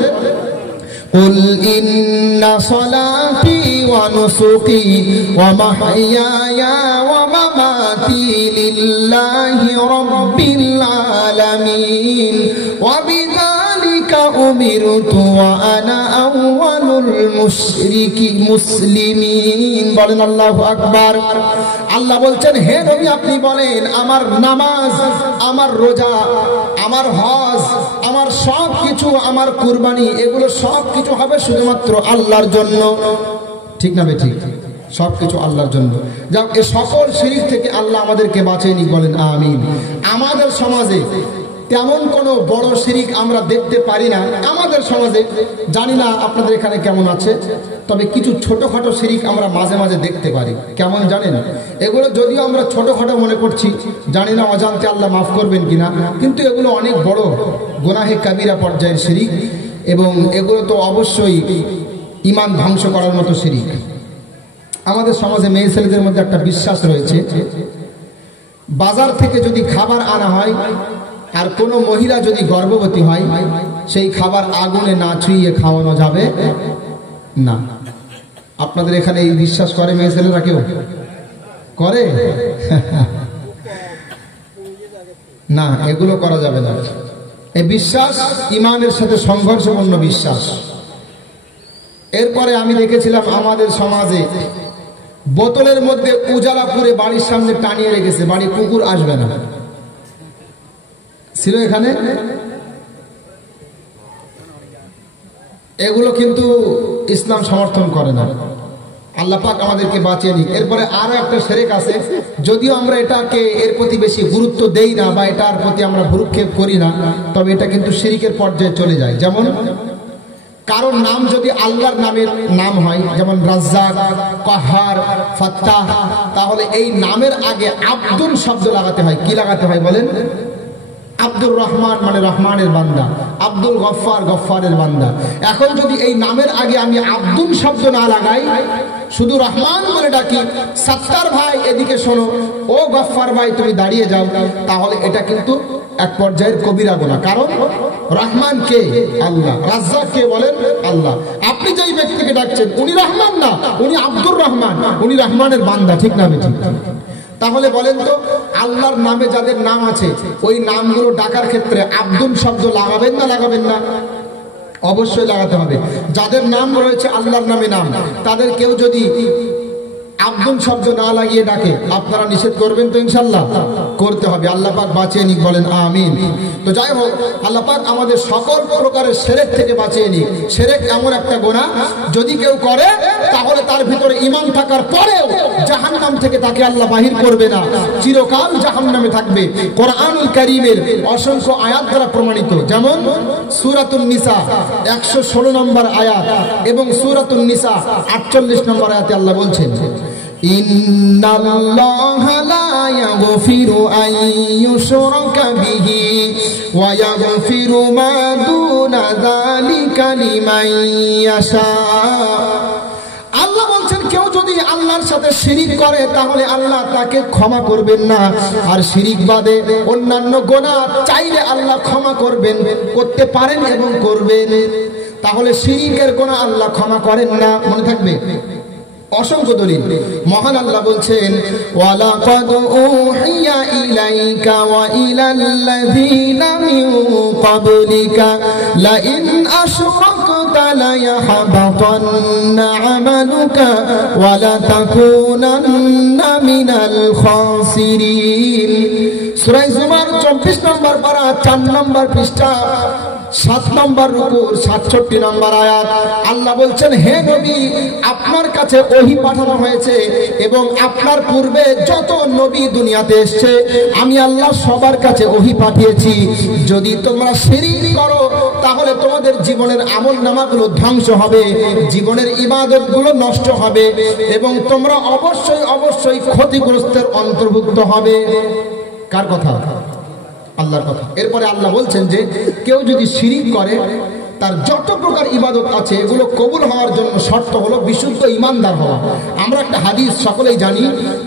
قل إن صلاتي ونسكي ومحياي ومماتي لله رب العالمين وبذلك أمرت وأنا أول المسلمين বলেন আল্লাহু আকবার। আল্লাহ বলছেন, হে নবী আপনি বলেন আমার নামাজ, আমার রোজা, আমার হজ, আমার সব কিছু, আমার কুরবানি, এগুলো সব কিছু হবে শুধুমাত্র আল্লাহর জন্য, ঠিক না বেঠিক? সব কিছু আল্লাহর জন্য। যাক, এই সকল শিরক থেকে আল্লাহ আমাদেরকে বাঁচিয়ে নিক, বলেন আমিন। আমাদের সমাজে তেমন কোনো বড় শিরক আমরা দেখতে পারি না আমাদের সমাজে, জানি না আপনাদের এখানে কেমন আছে, তবে কিছু ছোটখাটো শিরক আমরা মাঝে মাঝে দেখতে পারি। কেমন জানেন? এগুলো যদিও আমরা ছোটখাটো মনে করছি, জানি না অজান্তে আল্লাহ মাফ করবেন কিনা, কিন্তু এগুলো অনেক বড় গুনাহে কাবিরা পর্যায়ের শিরক এবং এগুলো তো অবশ্যই ঈমান ধ্বংস করার মতো শিরক। আমাদের সমাজে মেয়ে ছেলেদের মধ্যে একটা বিশ্বাস রয়েছে, বাজার থেকে যদি খাবার আনা হয় আর কোনো মহিলা যদি গর্ভবতী হয়, সেই খাবার আগুনে না ছুঁয়ে খাওয়ানো যাবে না। আপনাদের এখানে এই বিশ্বাস করে মেয়ে ছেলেরা? কেউ করে না, এগুলো করা যাবে না। এই বিশ্বাস ঈমানের সাথে সংঘর্ষপূর্ণ বিশ্বাস। এরপরে আমি দেখেছিলাম আমাদের সমাজে বোতলের মধ্যে উজালা করে বাড়ির সামনে টানিয়ে রেখেছে, বাড়ি কুকুর আসবে না, ছিল এখানে। এগুলো কিন্তু ইসলাম সমর্থন করে না। আল্লাহ পাক আমাদেরকে বাঁচিয়ে নিক। এরপরে আরো একটা শিরক আছে, যদিও আমরা এটাকে এর প্রতি বেশি গুরুত্ব দেই না বা এটার প্রতি আমরা ভ্রুক্ষেপ করি না, তবে এটা কিন্তু শিরকের পর্যায়ে চলে যায়। যেমন কারোর নাম যদি আল্লাহর নামের নাম হয়, যেমন রাজ্জাক, কাহার, ফাত্তাহ, তাহলে এই নামের আগে আব্দুল শব্দ লাগাতে হয়। কি লাগাতে হয় বলেন? আব্দুর রহমান মানে রহমানের বান্দা, আব্দুল গফফার গফফারের বান্দা। এখন যদি এই নামের আগে আমি আব্দুল শব্দ না লাগাই, শুধু রহমান বলে ডাকি, সাত্তার ভাই এদিকে শোনো, ও গফফার ভাই তুমি দাঁড়িয়ে যাও, তাহলে এটা কিন্তু এক পর্যায়ের কবিরা গুনাহ। কারণ রহমান কে? আল্লাহ। রাজ্জাক কে বলেন? আল্লাহ। আপনি যেই ব্যক্তিকে ডাকছেন উনি রহমান না, উনি আব্দুর রহমান, উনি রহমানের বান্দা, ঠিক না ঠিক? তাহলে বলেন তো, আল্লাহর নামে যাদের নাম আছে ওই নামগুলো ডাকার ক্ষেত্রে আব্দুল শব্দ লাগাবেন না লাগাবেন না? অবশ্যই লাগাতে হবে। যাদের নাম রয়েছে আল্লাহর নামে নাম, তাদের কেউ যদি আব্দুল শব্দ না লাগিয়ে ডাকে, আপনারা নিষেধ করবেন তো? ইনশাআল্লাহ করতে হবে। আল্লাহ পাক বাঁচিয়ে নিক, বলেন আমিন। তো যাই হোক, আল্লাহ পাক আমাদের সকল প্রকারের শিরক থেকে বাঁচিয়ে নিক। শিরক এমন একটা গুনাহ, যদি কেউ করে তাহলে তার ভিতরে ঈমান থাকার পরেও জাহান্নাম থেকে তাকে আল্লাহ বাহির করবে না, চিরকাল জাহান্নামে থাকবে। কোরআনুল কারীমের অসংখ্য আয়াত দ্বারা প্রমাণিত। যেমন সূরাতুন নিসা 116 নম্বর আয়াত এবং সূরাতুন নিসা 48 নম্বর আয়াতে আল্লাহ বলছেন, ইন্নাল্লাহা লা ইয়াগফিরু আন ইউশরাকা বিহি ওয়া ইয়াগফিরু মা দুনা যালিকা লিমান ইয়াশা। আল্লাহ বলছেন, কেউ যদি আল্লাহর সাথে শিরিক করে তাহলে আল্লাহ তাকে ক্ষমা করবেন না, আর শিরিক বাদে অন্যান্য গুনাহ চাইলে আল্লাহ ক্ষমা করবেন, করতে পারেন এবং করবেন। তাহলে শিরিকের গুনাহ আল্লাহ ক্ষমা করেন না, মনে থাকবে। অসংখ্য দলিল। মহান আল্লাহ বলছেন, ওয়ালাকাদ উহিয়া ইলাইকা ওয়া ইলাল্লাযীনা মিন ক্বাবলিকা লা ইন আশরাকতা লা ইয়াহবাতান্না আমালুকা ওয়া লা তাকুনান্না মিনাল খাসিরিন। সূরা জুমার 24 নম্বর পারা 4 নম্বর পৃষ্ঠা 7 নম্বর রুকুর 67 নম্বর আয়াত। আল্লাহ বলছেন, হে নবী, আপনার কাছে ওহী পাঠানো হয়েছে এবং আপনার পূর্বে যত নবী দুনিয়াতে এসেছে আমি আল্লাহ সবার কাছে ওহী পাঠিয়েছি। যদি তোমরা শিরক করো তাহলে তোমাদের জীবনের আমলনামাগুলো ধ্বংস হবে, জীবনের ইবাদতগুলো নষ্ট হবে এবং তোমরা অবশ্যই অবশ্যই ক্ষতিগ্রস্তের অন্তর্ভুক্ত হবে। কার কথা? আল্লাহর কথা। এরপরে আল্লাহ বলছেন যে কেউ যদি শিরক করে তার যত প্রকার ইবাদত আছে এগুলো কবুল হওয়ার জন্য শর্ত হলো বিশুদ্ধ ইমানদার হওয়া। আমরা একটা হাদিস সকলেই জানি,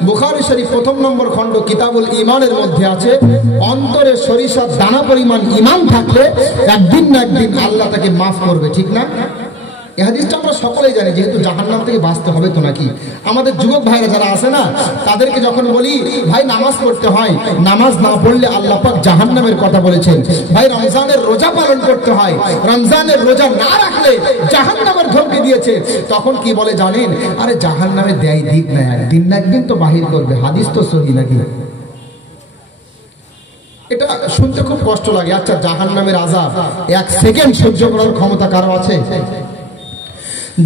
বুখারী শরীফ 1 নম্বর খণ্ড কিতাবুল ঈমানের মধ্যে আছে, অন্তরে সরিষার দানা পরিমাণ ঈমান থাকলে একদিন না একদিন আল্লাহ তাকে মাফ করবে, ঠিক না? এই হাদিসটা আমরা সকলেই জানি, যেহেতু জাহান্নাম থেকে বাঁচতে হবে তো নাকি। আমাদের যুবক ভাইরা যারা আছে না, তাদেরকে যখন বলি ভাই নামাজ পড়তে হয়, নামাজ না পড়লে আল্লাহ পাক জাহান্নামের কথা বলেছেন। ভাই রমজানের রোজা পালন করতে হয়, রমজানের রোজা না রাখলে জাহান্নামের ধমকি দিয়েছে। তখন কি বলে জানেন? আরে জাহান্নামে দেয় দিক না, একদিন না একদিন তো বাহির করবে, হাদিস তো সহি নাকি। এটা শুনতে খুব কষ্ট লাগে। আচ্ছা, জাহান্নামের আযাব 1 সেকেন্ড সহ্য করার ক্ষমতা কারো আছে?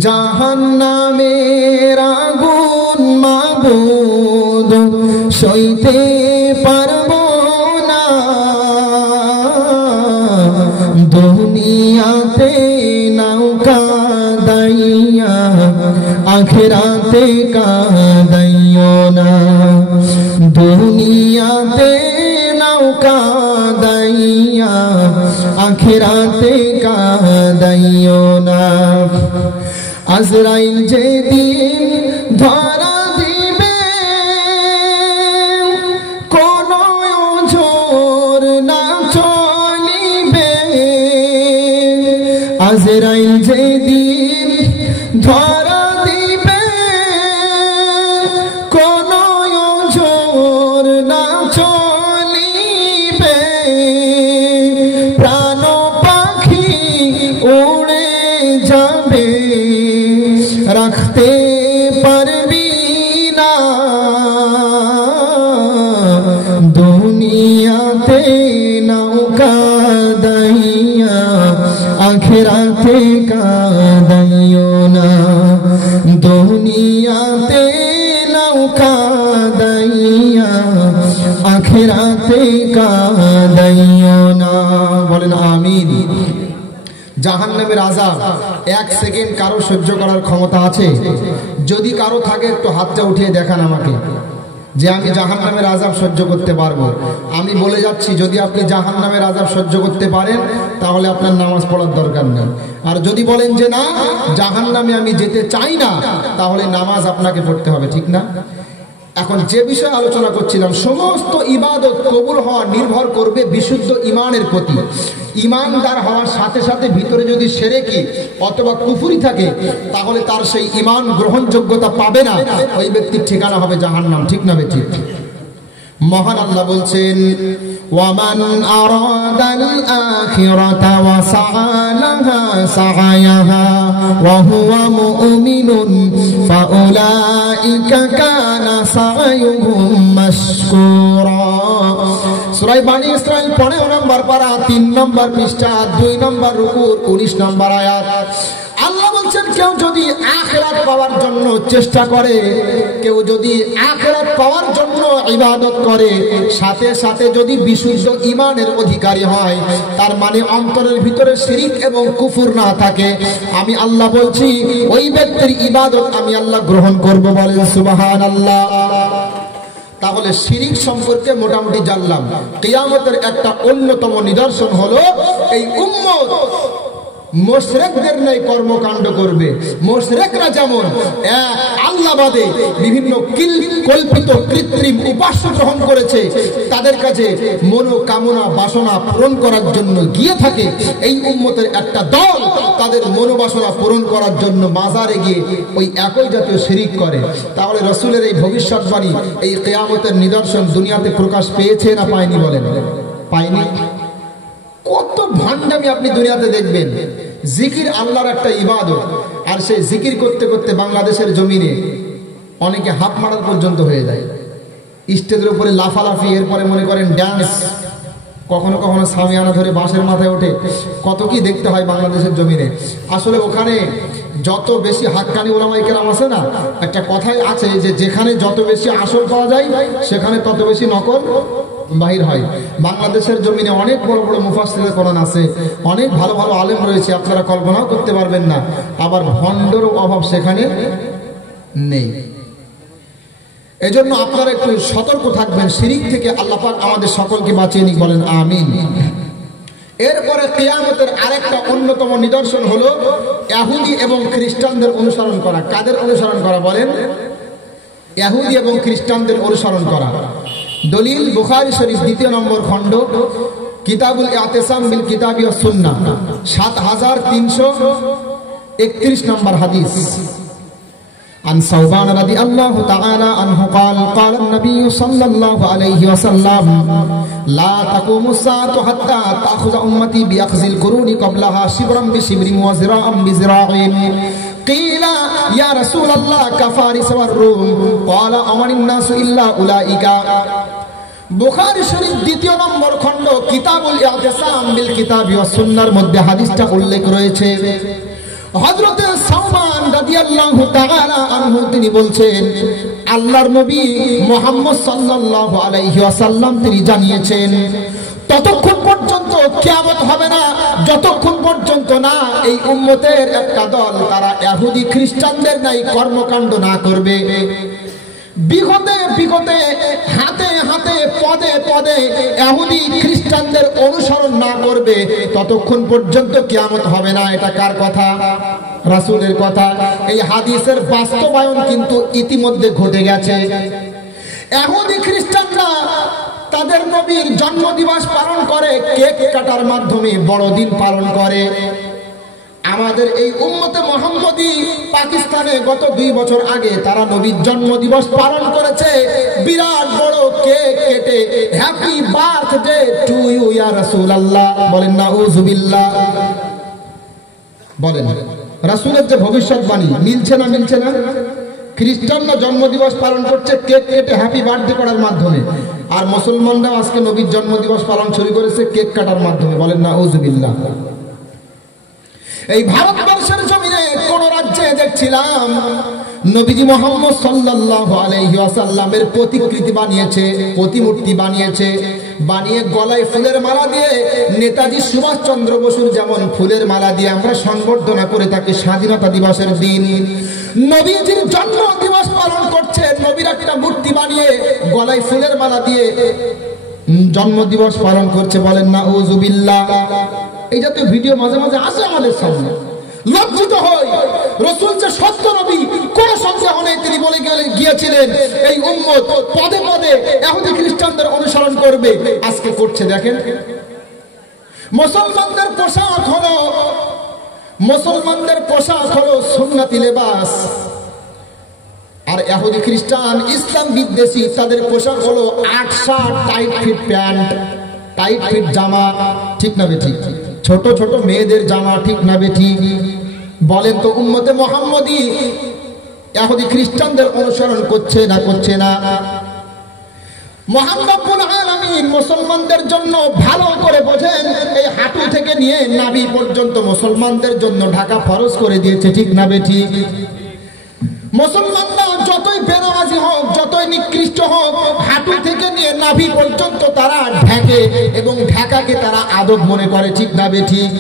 জাহান্নামের আগুন মাবুদ সইতে পারবো না, দুনিয়াতে নৌকা দাইয়া আখিরাতে কাদাইও না, দুনিয়াতে নৌকা দাইয়া আখিরাতে কাদাইও না। আজরাইল যেদিন ধরা দিবে কোন জোর না চলিবে, আজরাইল যেদিন ধরা দিবে কোন জোর না চলিবে, প্রাণ পাখি উড়ে যাবে রাখতে পারবি না, দুনিয়াতে নৌকা দাইয়া আখিরাতে কাদাইও না, দুনিয়াতে নৌকা দাইয়া আখিরাতে কাদাইও না। বলেন আমিন। জাহান্নামের আযাব 1 সেকেন্ড কারো সহ্য করার ক্ষমতা আছে? যদি কারো থাকে একটু হাতটা উঠিয়ে দেখান আমাকে যে আমি জাহান্নামের আযাব সহ্য করতে পারবো। আমি বলে যাচ্ছি, যদি আপনি জাহান্নামের আযাব সহ্য করতে পারেন তাহলে আপনার নামাজ পড়ার দরকার নেই। আর যদি বলেন যে না, জাহান্নামে আমি যেতে চাই না, তাহলে নামাজ আপনাকে পড়তে হবে, ঠিক না? এখন যে বিষয়ে আলোচনা করছিলাম, সমস্ত ইবাদত কবুল হওয়া নির্ভর করবে বিশুদ্ধ ঈমানের প্রতি। ঈমানদার হওয়ার সাথে সাথে ভিতরে যদি শিরকি অথবা কুফরি থাকে তাহলে তার সেই ঈমান গ্রহণযোগ্যতা পাবে না, ওই ব্যক্তির ঠিকানা হবে জাহান্নাম, ঠিক না বেঠিক? মহান আল্লাহ বলছেন, ওয়ামান আরাদাল আখিরাতা ওয়া সাআলাহা সাআয়াহা ওয়া হুয়া মুমিনুন ফাউলাইকা কানা সাআয়ুহুম মাশকুরা। সূরা বনী ইসরাঈল 15 নম্বর পারা 3 নম্বর পৃষ্ঠা 2 নম্বর রুকুর 19 নম্বর আয়াত। আল্লাহ বলছেন, কেউ যদি আখিরাত পাওয়ার জন্য চেষ্টা করে, কেউ যদি আখিরাত পাওয়ার জন্য ইবাদত করে, সাথে সাথে যদি বিশুদ্ধ ঈমানের অধিকারী হয়, তার মানে অন্তরের ভিতরে শিরক এবং কুফর না থাকে, আমি আল্লাহ বলছি ওই ব্যক্তির ইবাদত আমি আল্লাহ গ্রহণ করব। বলেন সুবহানাল্লাহ। তাহলে শিরক সম্পর্কে মোটামুটি জানলাম। কিয়ামতের একটা অন্যতম নিদর্শন হলো এই উম্মত মুশরিকদের ন্যায় কর্মকাণ্ড করবে। মুশরিকরা যেমন আল্লাহ বাদে বিভিন্ন কল্পিত কৃত্রিম উপাস্য গ্রহণ করেছে, তাদের কাছে মনোকামনা বাসনা পূরণ করার জন্য গিয়ে থাকে, এই উম্মতের একটা দল তাদের মনোবাসনা পূরণ করার জন্য মাজারে গিয়ে ওই একই জাতীয় শিরক করে। তাহলে রাসূলের এই ভবিষ্যৎবাণী, এই কিয়ামতের নিদর্শন দুনিয়াতে প্রকাশ পেয়েছে না পায়নি? বলেন পায়নি? কত ভান্ডামি আপনি দুনিয়াতে দেখবেন। জিকির আল্লাহর একটা ইবাদত, আর সেই জিকির করতে করতে বাংলাদেশের জমিনে অনেকে হাত মারার পর্যন্ত হয়ে যায়। স্টেজের উপরে লাফালাফি, এরপরে মনে করেন ডান্স, কখনো কখনো সামিয়ানা ধরে বাঁশের মাথায় ওঠে, কত কি দেখতে হয় বাংলাদেশের জমিনে। আসলে ওখানে যত বেশি হাক্কানি ওলামায়ে কেরাম আছে না, একটা কথাই আছে যে যেখানে যত বেশি আসল পাওয়া যায় সেখানে তত বেশি নকল বাহির হয়। বাংলাদেশের জমিনে অনেক বড় বড় মুফাসসিরে কোরআন আছে, অনেক ভালো ভালো আলেম রয়েছে, আপনারা কল্পনাও করতে পারবেন না। আবার ভণ্ডেরও অভাব সেখানে নেই। এজন্য আপনারা একটু সতর্ক থাকবেন, শিরক থেকে আল্লাহ পাক আমাদের সকলকে বাঁচিয়ে নিক, বলেন আমিন। এরপরে কিয়ামতের আরেকটা অন্যতম নিদর্শন হলো ইহুদি এবং খ্রিস্টানদের অনুসরণ করা। কাদের অনুসরণ করা বলেন? ইহুদি এবং খ্রিস্টানদের অনুসরণ করা। দলিল বুখারী শরীফ 2 নম্বর খণ্ড, কিতাবুল ইতিসাম বিল কিতাবি ওয়াস সুন্নাহ, 7331 নম্বর হাদিস। عن ثوبان رضي الله تعالى عنه قال قال النبي صلى الله عليه وسلم لا تقوم الساعة حتى تأخذ أمتي بأخذ القرون قبلها شبرا بشبر وذراعا بذراع قيل يا رسول الله كفارس والروم قال أمن الناس إلا أولئك। বুখারী শরীফ 2 নম্বর খণ্ড কিতাবুল ইতিসাম বিল কিতাবি ওয়াস সুন্নাহর মধ্যে হাদিসটা উল্লেখ রয়েছে। হযরতে সাওবান রাদিয়াল্লাহু তাআলা আনহু তিনি বলছেন, আল্লাহর নবী মুহাম্মদ সাল্লাল্লাহু আলাইহি ওয়াসাল্লাম তিনি জানিয়েছেন, ততক্ষণ পর্যন্ত কিয়ামত হবে না যতক্ষণ পর্যন্ত না এই উম্মতের একটা দল তারা ইহুদি খ্রিস্টানদের ন্যায় কর্মকাণ্ড না করবে। বিগতে বিগতে হাতে হাতে পদে পদে ইহুদি খ্রিস্টানদের অনুসরণ না করবে ততক্ষণ পর্যন্ত কিয়ামত হবে না। এটা কার কথা? রাসূলের কথা। এই হাদিসের বাস্তবায়ন কিন্তু ইতিমধ্যে ঘটে গেছে। ইহুদি খ্রিস্টানরা তাদের নবীর জন্মদিবস পালন করে কেক কাটার মাধ্যমে, বড়দিন পালন করে। আমাদের এই উম্মতে মুহাম্মদী পাকিস্তানে গত 2 বছর আগে তারা নবীর জন্মদিবস পালন করেছে বিরাট বড় কেক কেটে, হ্যাপি বার্থডে টু ইউ ইয়া রাসূলুল্লাহ। বলেন নাউযুবিল্লাহ। বলেন রাসূলের যে ভবিষ্যৎবাণী মিলছে না? মিলছে না? খ্রিস্টানরা জন্মদিবস পালন করছে কেক কেটে হ্যাপি বার্থডে করার মাধ্যমে, আর মুসলমানরা আজকে নবীর জন্মদিবস পালন শুরু করেছে কেক কাটার মাধ্যমে। বলেন নাউযুবিল্লাহ। এই ভারতবর্ষের জমিনে কোন রাজ্যে দেখছিলাম নবীজি মুহাম্মদ সাল্লাল্লাহু আলাইহি ওয়াসাল্লামের প্রতিকৃতি বানিয়েছে, প্রতিমূর্তি বানিয়েছে, বানিয়ে গলায় ফুলের মালা দিয়ে, নেতাজি সুভাষচন্দ্র বসুর যেমন ফুলের মালা দিয়ে আমরা সংবর্ধনা করে থাকি স্বাধীনতা দিবসের দিন, নবীজির জন্ম দিবস পালন করছে নবীর একটা মূর্তি বানিয়ে গলায় ফুলের মালা দিয়ে জন্ম দিবস পালন করছে। বলেন নাউযুবিল্লাহ। এই জাতীয় ভিডিও মাঝে মাঝে আসে আমাদের সামনে, লজ্জিত হই। রাসূল যে সত্য নবী, কোন সন্দেহ নেই, তিনি বলে গিয়েছিলেন এই উম্মত পদে পদে ইহুদি খ্রিস্টানদের অনুসরণ করবে। আজকে করছে। দেখেন মুসলমানদের পোশাক হলো সুন্নতি লেবাস, আর ইহুদি খ্রিস্টান ইসলাম বিদ্বেষী তাদের পোশাক হলো 8 shirt, tight fit pant, tight fit জামা। ঠিক না বেঠিক? ছোট ছোট মেয়েদের জামা। ঠিক না বেঠিক? বলেন তো উম্মতে মুহাম্মদী ইহুদি খ্রিস্টানদের অনুসরণ করছে না করছে না? মহান রব্বুল আলামিন মুসলমানদের জন্য ভালো করে বোঝেন, এই হাঁটু থেকে নিয়ে নাভি পর্যন্ত মুসলমানদের জন্য ঢাকা ফরজ করে দিয়েছে। ঠিক না বেঠিক? মুসলমানরা যতই বেনামাজি হোক, যতই নিকৃষ্ট হোক, হাঁটু থেকে নিয়ে নাভি পর্যন্ত তারা ঢাকে এবং ঢাকাকে তারা আদব মনে করে। ঠিক না বেঠিক?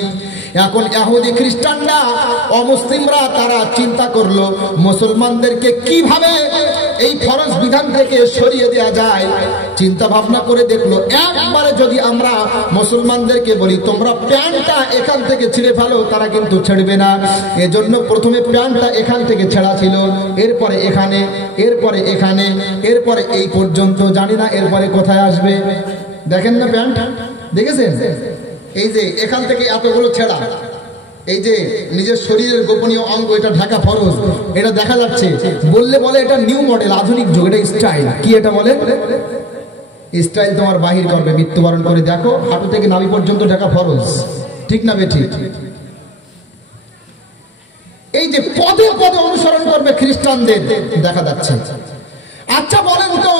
এখন ইহুদি খ্রিস্টানরা, অমুসলিমরা তারা চিন্তা করলো মুসলমানদেরকে কিভাবে এই ফরজ বিধান থেকে সরিয়ে দেওয়া যায়। চিন্তা ভাবনা করে দেখলো একবারে যদি আমরা মুসলমানদেরকে বলি তোমরা প্যান্টটা এখান থেকে ছিঁড়ে ফেলো, তারা কিন্তু ছেড়বে না। এজন্য প্রথমে প্যান্টটা এখান থেকে ছেঁড়া ছিল, এরপরে এখানে, এরপরে এখানে, এরপরে এই পর্যন্ত, জানি না এরপরে কোথায় আসবে। দেখেন না প্যান্ট, দেখেছেন? এই যে এখান থেকে এতগুলো ছেঁড়া, এই যে নিজের শরীরের গোপনীয় অঙ্গ, এটা ঢাকা ফরজ, এটা দেখা যাচ্ছে। বললে বলে এটা নিউ মডেল, আধুনিক যুগ, এটা স্টাইল। কি এটা বলে? স্টাইল তোমার বাহির করবে। মৃত্যুবরণ করে দেখো, হাঁটু থেকে নাভি পর্যন্ত ঢাকা ফরজ। ঠিক না বেঠিক? এই যে পদে পদে অনুসরণ করবে খ্রিস্টানদের দেখা যাচ্ছে। আচ্ছা বলেন তো,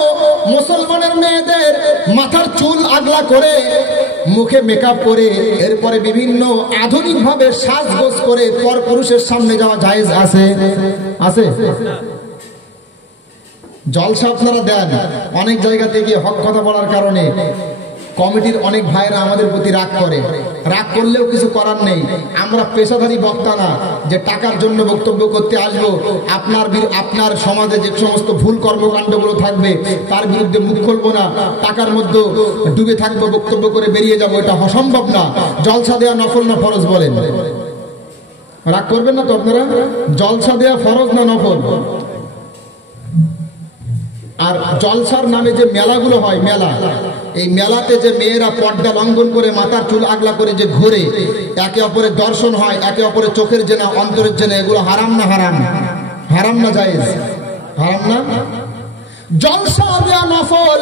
মুসলমানের মেয়েদের মাথার চুল আগলা করে, মুখে মেকআপ করে, এরপরে বিভিন্ন আধুনিক ভাবে সাজগোজ করে পরপুরুষের সামনে যাওয়া জায়েজ আছে? আছে? জলসা আপনারা দেন, অনেক জায়গা থেকে হক কথা বলার কারণে কমিটির অনেক ভাইরা আমাদের প্রতি রাগ করে। রাগ করলেও কিছু করার নেই। আমরা পেশাদারী বক্তা না যে টাকার জন্য বক্তব্য করতে আসবো। আপনার সমাজে যে সমস্ত ভুল কর্মকাণ্ডগুলো থাকবে তার বিরুদ্ধে মুখ খুলবো না, টাকার মধ্যে ডুবে থাকবো, বক্তব্য করে বেরিয়ে যাবো, এটা অসম্ভব না। জলসা দেয়া নফল না ফরজ বলেন? রাগ করবেন না তো আপনারা? জলসা দেয়া ফরজ না নফল? আর জলসার নামে যে মেলাগুলো হয়, মেলা, এই মেলাতে যে মেয়েরা পর্দা লঙ্ঘন করে মাথার চুল আগলা করে যে ঘুরে, একে অপরের দর্শন হয়, একে অপরের চোখের জেনা, অন্তরের জেনা, এগুলো হারাম না হারাম? হারাম না জায়েজ? হারাম না? জলসা দেয়া নফল,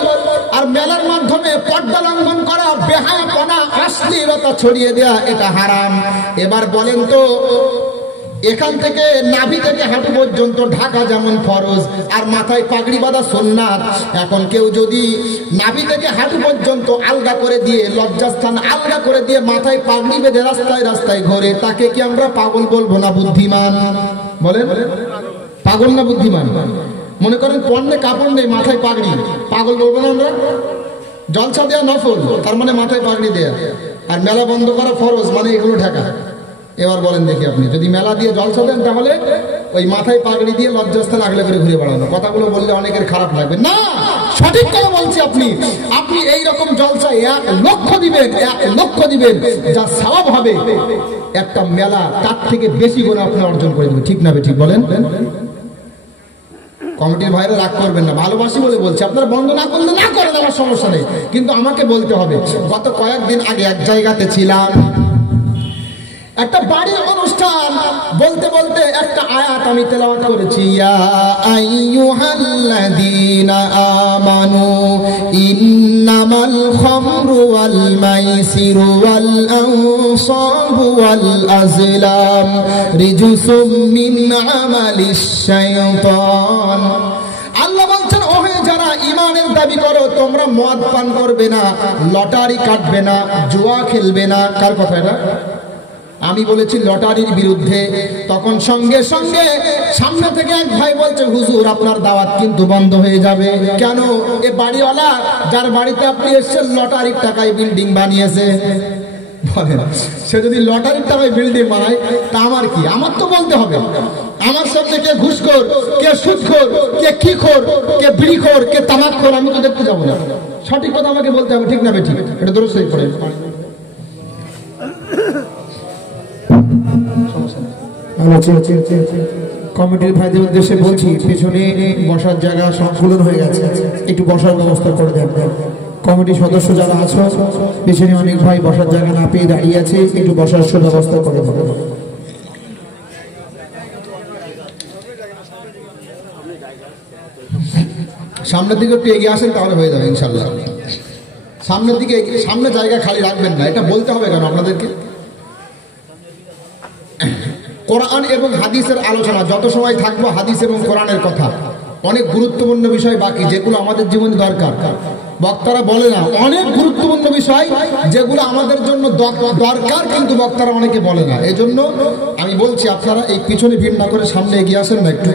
আর মেলার মাধ্যমে পর্দা লঙ্ঘন করা, বেহায়াপনা, অশ্লীলতা ছড়িয়ে দেয়া, এটা হারাম। এবার বলেন তো, এখান থেকে নাভি থেকে হাঁটু পর্যন্ত ঢাকা যেমন ফরজ আর মাথায় পাগড়ি বাঁধা সুন্নাত, এখন কেউ যদি নাভি থেকে হাঁটু পর্যন্ত আলগা করে দিয়ে, লজ্জাস্থান আলগা করে দিয়ে মাথায় পাগড়ি বেঁধে রাস্তায় রাস্তায় ঘোরে, তাকে কি আমরা পাগল বলবো না বুদ্ধিমান? বলেন, পাগল না বুদ্ধিমান? মনে করেন পণ্যে কাপড় নেই, মাথায় পাগড়ি, পাগল বলবো না আমরা? জলসা দেয়া নফল, তার মানে মাথায় পাগড়ি দেয়া, আর মেলা বন্ধ করা ফরজ, মানে এগুলো ঢাকা। এবার বলেন দেখি, আপনি যদি মেলা দিয়ে জলসা দেন তাহলে ওই মাথায় পাগড়ি দিয়ে লজ্জাস্থান আগলে করে ঘুরে বেড়ানো। কথাগুলো বললে অনেকের খারাপ লাগবে না, সঠিক কথা বলছি। আপনি এইরকম জলসায় 1 লক্ষ দিবেন, 1 লক্ষ দিবেন, যা সওয়াব হবে একটা মেলা তার থেকে বেশি গুণ আপনি অর্জন করে দেবেন। ঠিক না ঠিক বলেন? কমিটির ভাইরা রাগ করবেন না, ভালোবাসি বলে বলছি। আপনারা বন্ধ না করলে না করেন, আমার সমস্যা নেই, কিন্তু আমাকে বলতে হবে। গত কয়েকদিন আগে এক জায়গাতে ছিলাম, একটা বাড়ির অনুষ্ঠান, বলতে বলতে একটা আয়াত আমি তেলাওয়াত করেছি, ইয়া আইয়ুহাল্লাযীনা আমানু ইন্নামাল খামরু ওয়াল মাইসিরু ওয়াল আনসাবু ওয়াল আজলাম রিজসুম মিন আমালিশ শাইতান। আল্লাহ বলছেন, ওহে যারা ঈমানের দাবি করো, তোমরা মদ পান করবে না, লটারি কাটবে না, জুয়া খেলবে না। কার কথা এটা? আমি বলেছি লটারির বিরুদ্ধে। তখন সঙ্গে সঙ্গে সামনে থেকে এক ভাই বলছে, হুজুর আপনার দাওয়াত কিন্তু বন্ধ হয়ে যাবে। কেন? এ বাড়িওয়ালা যার বাড়িতে আপনি এসেছেন লটারির টাকায় বিল্ডিং বানিয়েছে। বলেন, সে যদি লটারির টাকায় বিল্ডিং বানায় তা আমার কি? আমার তো বলতে হবে। আমার সামনে কে ঘুষখোর, কে সুদখোর, কে কিখোর, কে বিড়িখোর, কে তামাকখোর, আমি তো দেখতে যাবো না। সঠিক কথা আমাকে বলতে হবে, ঠিক না ঠিক? এটা দরুদ শরীফ পড়ে। কমিটির ভাইদের উদ্দেশ্যে বলছি, পেছনে বসার জায়গা সংকুলন হয়ে গেছে, একটু বসার ব্যবস্থা করে দেন। কমিটির সদস্য যারা আছো, পেছনে অনেক ভাই বসার জায়গা না পেয়ে দাঁড়িয়ে আছে, একটু বসার সুব্যবস্থা করে দেন। সামনের দিকে একটু এগিয়ে আসেন, তাহলে হয়ে যাবে ইনশাল্লাহ। সামনের দিকে, সামনে জায়গা খালি রাখবেন না, এটা বলতে হবে কেন আপনাদেরকে? কোরআন এবং হাদিসের আলোচনা যত সময় থাকবো, হাদিস এবং কোরআনের কথা, অনেক গুরুত্বপূর্ণ বিষয় বাকি যেগুলো আমাদের জীবনে দরকার। বক্তারা বলে না, অনেক গুরুত্বপূর্ণ বিষয় যেগুলো আমাদের জন্য দরকার, কিন্তু বক্তারা অনেকে বলে না। এই জন্য আমি বলছি, আপনারা এই পিছনে ভিড় না করে সামনে এগিয়ে আসেন না, একটু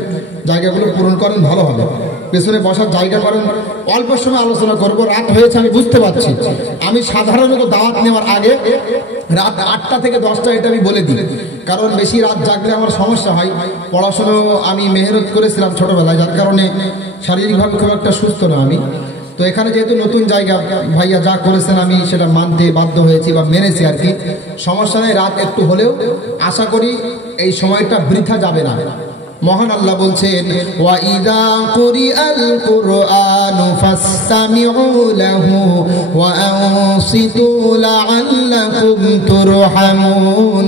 জায়গাগুলো পূরণ করেন, ভালো হবে। পেছনে বসার জায়গা করেন। অল্প সময় আলোচনা করব, রাত হয়েছে আমি বুঝতে পারছি। আমি সাধারণত দাওয়াত নেওয়ার আগে রাত 8টা থেকে 10টা এটা আমি বলে দিই, কারণ বেশি রাত জাগলে আমার সমস্যা হয়। পড়াশোনা আমি মেহনত করেছিলাম ছোটবেলায়, যার কারণে শারীরিকভাবে খুব একটা সুস্থ না আমি। তো এখানে যেহেতু নতুন জায়গা, ভাইয়া যা করেছেন আমি সেটা মানতে বাধ্য হয়েছি বা মেনেছি আর কি। সমস্যা নেই, রাত একটু হলেও আশা করি এই সময়টা বৃথা যাবে না। মহান আল্লাহ বলছেন, ওয়া ইযা কুরিআল কুরআনু ফাসতামিউ লাহু ওয়া আনসিতু লাআল্লাকুম তুরহামুন।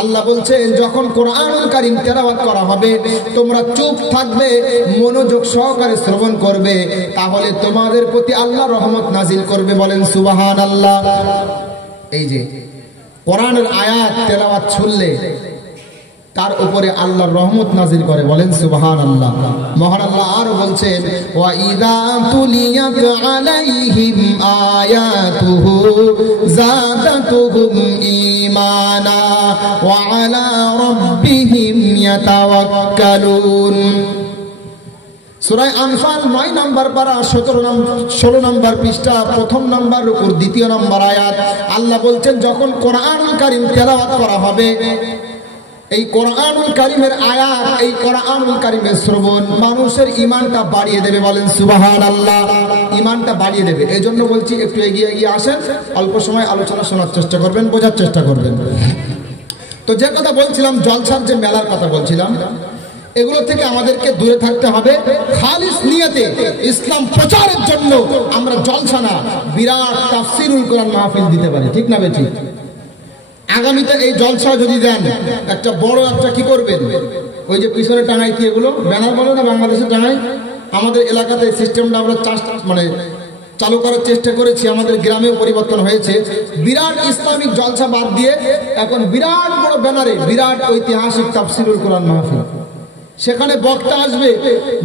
আল্লাহ বলছেন, যখন কোরআনুল কারীম তেলাওয়াত করা হবে তোমরা চুপ থাকবে, মনোযোগ সহকারে শ্রবণ করবে, তাহলে তোমাদের প্রতি আল্লাহ রহমত নাজিল করবে। বলেন সুবহানাল্লাহ। এই যে কোরআনের আয়াত তেলাওয়াত শুনলে তার উপরে আল্লাহর রহমত নাজিল করে। বলেন সুবহানাল্লাহ। মহান আল্লাহ আরো বলছেন ওয়া ইযা তুলিয়াত আলাইহিম আয়াতুহু যাদাতুহুম ঈমানা ওয়া আলা রাব্বিহিম ইয়াতাওয়াক্কালুন। সূরা আনফাল 9 নম্বর পারা 16 নম্বর পৃষ্ঠা 1 নম্বর রুকুর 2 নম্বর আয়াত। আল্লাহ বলছেন যখন কোরআনুল কারীম তেলাওয়াত করা হবে, এই কোরআনুল কারীমের আয়াত, এই কোরআনুল কারীমের শ্রবণ মানুষের ঈমানটা বাড়িয়ে দেবে। বলেন সুবহানাল্লাহ। ঈমানটা বাড়িয়ে দেবে। এজন্য বলছি একটু এগিয়ে আসেন, অল্প সময় আলোচনা শোনার চেষ্টা করবেন, বোঝার চেষ্টা করবেন। তো যে কথা বলছিলাম, জলসার যে মেলার কথা বলছিলাম, এগুলো থেকে আমাদেরকে দূরে থাকতে হবে। খালিস নিয়তে ইসলাম প্রচারের জন্য আমরা জলসা না, বিরাট তাফসীরুল কোরআন মাহফিল দিতে পারি। ঠিক না বেঠি? আগামীতে এই জলসা যদি দেন, একটা বড় একটা কি করবেন, ওই যে পিছনে টাঙাই কি এগুলো ব্যানার বলে না, বাংলাদেশে টাঙাই। আমাদের এলাকাতে এই সিস্টেমটা আমরা চালু করার চেষ্টা করেছি, আমাদের গ্রামেও পরিবর্তন হয়েছে। বিরাট ইসলামিক জলসা বাদ দিয়ে এখন বিরাট বড় ব্যানারে বিরাট ঐতিহাসিক তাফসীরুল কোরআন মাহফিল। সেখানে বক্তা আসবে,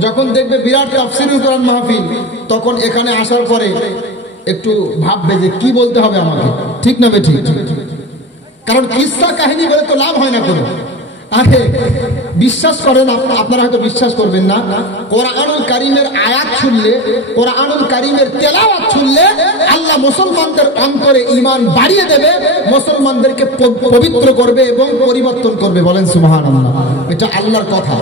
যখন দেখবে বিরাট তাফসীরুল কোরআন মাহফিল, তখন এখানে আসার পরে একটু ভাববে যে কি বলতে হবে আমাকে। ঠিক না বেঠি? কারণ কিসসা কাহিনী বলে তো লাভ হয় না কোনো। আরে বিশ্বাস করেন, আপনারা হয়তো বিশ্বাস করবেন না, কোরআনুল কারীমের আয়াত শুনলে, কোরআনুল কারীমের তেলাওয়াত শুনলে আল্লাহ মুসলমানদের অন্তরে ঈমান বাড়িয়ে দেবে, মুসলমানদেরকে পবিত্র করবে এবং পরিবর্তন করবে। বলেন সুবহানাল্লাহ। এটা আল্লাহর কথা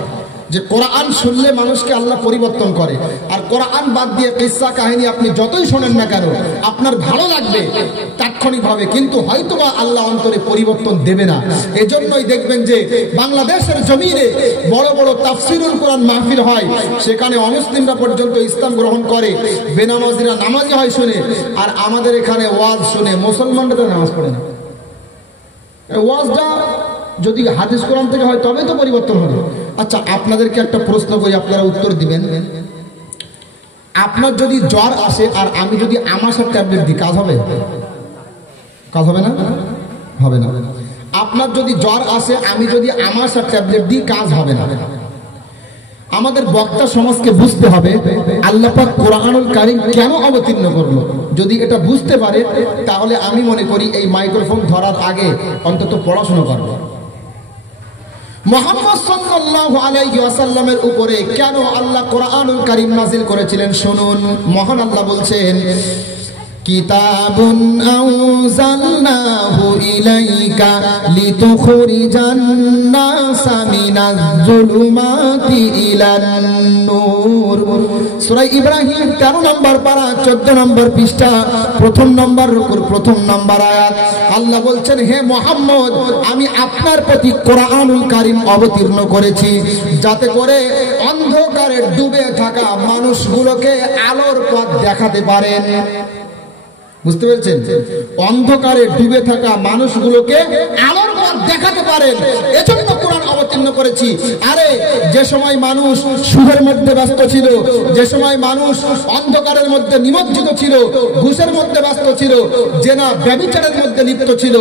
যে কোরআন শুনলে মানুষকে আল্লাহ পরিবর্তন করে। আর কোরআন বাদ দিয়ে কিসসা কাহিনী আপনি যতই শোনেন না কেন, আপনার ভালো লাগবে তাৎক্ষণিকভাবে, কিন্তু হয়তোবা আল্লাহ অন্তরে পরিবর্তন দেবে না। এজন্যই দেখবেন যে বাংলাদেশের জমিনে বড় বড় তাফসীরুল কোরআন মাহফিল হয়, সেখানে অমুসলিমরা পর্যন্ত ইসলাম গ্রহণ করে, বেনামাজিরা নামাজি হয় শুনে, আর আমাদের এখানে ওয়াজ শুনে মুসলমানরা তো নামাজ পড়ে না। ওয়াজটা যদি হাদিস কোরআন থেকে হয় তবে তো পরিবর্তন হবে। আচ্ছা, আপনাদেরকে একটা প্রশ্ন করি, আপনারা উত্তর দিবেন। আপনার যদি জ্বর আসে আর আমি যদি আমাশার ট্যাবলেট দিই, কাজ হবে? কাজ হবে না? হবে না। আপনার যদি জ্বর আসে, আমি যদি আমাশার ট্যাবলেট দিই, কাজ হবে না। আমাদের বক্তা সমাজকে বুঝতে হবে আল্লাহ পাক কোরআনুল কারীম কেন অবতীর্ণ করলো। যদি এটা বুঝতে পারে, তাহলে আমি মনে করি এই মাইক্রোফোন ধরার আগে অন্তত পড়াশোনা করবে। মুহাম্মদ সাল্লাল্লাহু আলাইহি ওয়াসাল্লামের উপরে কেন আল্লাহ কোরআনুল কারীম নাযিল করেছিলেন শুনুন। মহান আল্লাহ বলছেন, কিতাবুন আনজালনাহু ইলাইকা লিতুখরিজান নাসা মিনাজ যুলুমাতি ইলান নূর। সূরা ইব্রাহিম 13 নম্বর পারা 14 নম্বর পৃষ্ঠা 1 নম্বর রুকুর 1 নম্বর আয়াত। আল্লাহ বলছেন, হে মুহাম্মদ, আমি আপনার প্রতি কোরআনুল কারীম অবতীর্ণ করেছি যাতে করে অন্ধকারে ডুবে থাকা মানুষগুলোকে আলোর পথ দেখাতে পারেন। বুঝতে পেরেছেন? অন্ধকারে ডুবে থাকা মানুষগুলোকে আলোর পথ দেখাতে পারেন, এজন্য কোরআন অবতীর্ণ করেছি। আরে যে সময় মানুষ সুদের মধ্যে ব্যস্ত ছিল, যে সময় মানুষ অন্ধকারের মধ্যে নিমজ্জিত ছিল, ঘুষের মধ্যে ব্যস্ত ছিল, জেনা ব্যভিচারের মধ্যে লিপ্ত ছিল,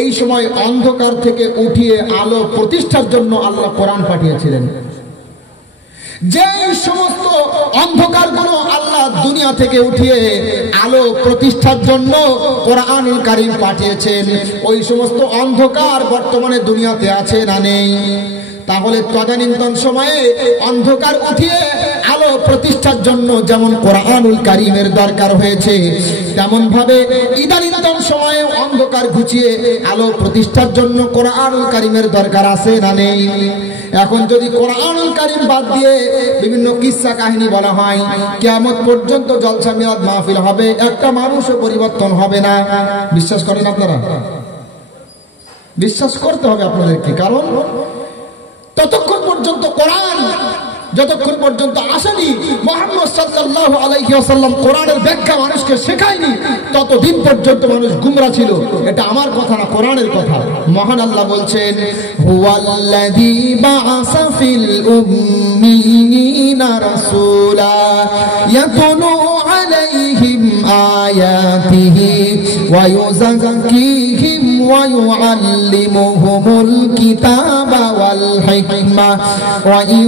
এই সময় অন্ধকার থেকে উঠিয়ে আলো প্রতিষ্ঠার জন্য আল্লাহ কোরআন পাঠিয়েছিলেন। যে সমস্ত অন্ধকারগুলো আল্লাহ দুনিয়া থেকে উঠিয়ে আলো প্রতিষ্ঠার জন্য কোরআনুল কারীম পাঠিয়েছেন, ওই সমস্ত অন্ধকার বর্তমানে দুনিয়াতে আছে না নেই? তাহলে তদানীন্তন সময়ে অন্ধকার উঠিয়ে আলো প্রতিষ্ঠার জন্য যেমন কোরআনুল কারীমের দরকার হয়েছে, তেমন ভাবে ইদানীন্তন সময়ে অন্ধকার ঘুচিয়ে আলো প্রতিষ্ঠার জন্য কোরআনুল কারীমের দরকার আছে না নেই? এখন যদি কোরআনুল কারীম বাদ দিয়ে বিভিন্ন কিসসা কাহিনী বলা হয়, কিয়ামত পর্যন্ত জলসা মিলাদ মাহফিল হবে, একটা মানুষও পরিবর্তন হবে না। বিশ্বাস করেন আপনারা? বিশ্বাস করতে হবে আপনাদেরকে, কারণ ততক্ষণ পর্যন্ত কোরআন যতক্ষণ পর্যন্ত আসেনি, মুহাম্মদ সাল্লাল্লাহু আলাইহি ওয়াসাল্লাম কোরআনের ব্যাখ্যা মানুষকে শেখায়নি, ততদিন পর্যন্ত মানুষ গুমরা ছিল। এটা আমার কথা না, কোরআনের কথা। মহান আল্লাহ বলছেন, হুয়াল্লাযী বাআসা ফিল উম্মিয়িনা রাসূলা ইয়াতলু আলাইহিম আয়াতিহি ওয়া ইউযাক্কিহিম ويعلمهم الكتاب والحكمة وإن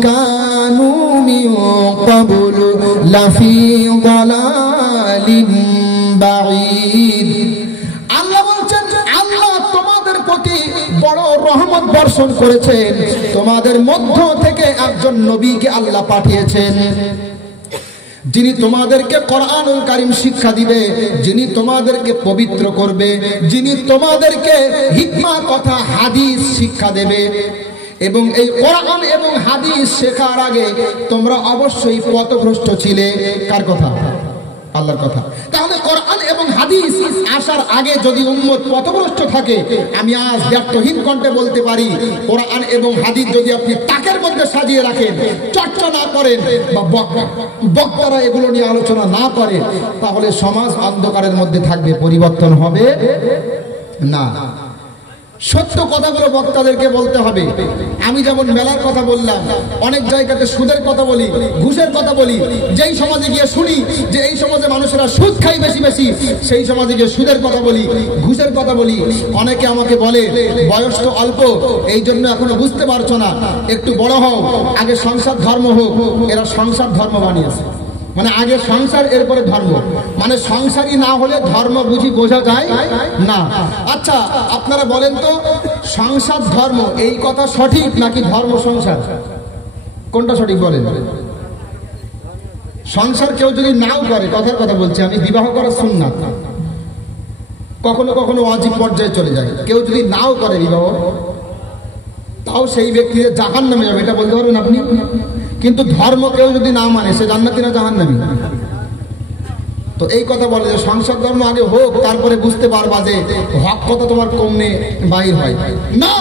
كانوا من قبل لفي ضلال بعيد আল্লাহ বলছেন আল্লাহ তোমাদের প্রতি বড় রহমত বর্ষণ করেছেন তোমাদের মধ্য থেকে একজন নবীকে আল্লাহ পাঠিয়েছেন যিনি তোমাদেরকে কোরআনুল কারীম শিক্ষা দিবে যিনি তোমাদেরকে পবিত্র করবে যিনি তোমাদেরকে হিকমত তথা হাদিস শিক্ষা দেবে এবং এই কোরআন এবং হাদিস শেখার আগে তোমরা অবশ্যই পথভ্রষ্ট ছিলে কার কথা আল্লাহর কথা তাহলে কোরআন এবং হাদিস আসার আগে যদি উম্মত পথভ্রষ্ট থাকে আমি আজ ব্যর্থহীন কণ্ঠে বলতে পারি কোরআন এবং হাদিস যদি আপনি তাকের মধ্যে সাজিয়ে রাখেন চর্চা না করেন বা বক্তারা এগুলো নিয়ে আলোচনা না করে তাহলে সমাজ অন্ধকারের মধ্যে থাকবে পরিবর্তন হবে না সত্য কথাগুলো বক্তাদেরকে বলতে হবে আমি যেমন মেলার কথা বললাম অনেক জায়গাতে সুদের কথা বলি ঘুষের কথা বলি যেই সমাজে গিয়ে শুনি যে এই সমাজে মানুষেরা সুদ খায় বেশি বেশি সেই সমাজে গিয়ে সুদের কথা বলি ঘুষের কথা বলি অনেকে আমাকে বলে বয়স তো অল্প এই জন্য এখনো বুঝতে পারছো না একটু বড় হও আগে সংসার ধর্ম হোক এরা সংসার ধর্ম বানিয়েছে মানে আগে সংসার এরপরে ধর্ম মানে সংসারই না হলে ধর্ম বুঝি বোঝা যায় না আচ্ছা আপনারা বলেন তো সংসার ধর্ম এই কথা সঠিক নাকি ধর্ম সংসার কোনটা সঠিক বলেন সংসার কেউ যদি নাও করে কথার কথা বলছি আমি বিবাহ করা সুন্নাত কখনো কখনো ওয়াজিব পর্যায়ে চলে যায় কেউ যদি নাও করে বিবাহ তাও সেই ব্যক্তিদের জাহান্নামে যাবে এটা বলতে পারবেন আপনি কিন্তু ধর্ম কেউ যদি না মানে সে জান্নাতি না জাহান্নামী তো এই কথা বলে যে সংসার ধর্ম আগে হোক তারপরে বুঝতে পারবা যে হক কথা তোমার কমনে বাইর হয় না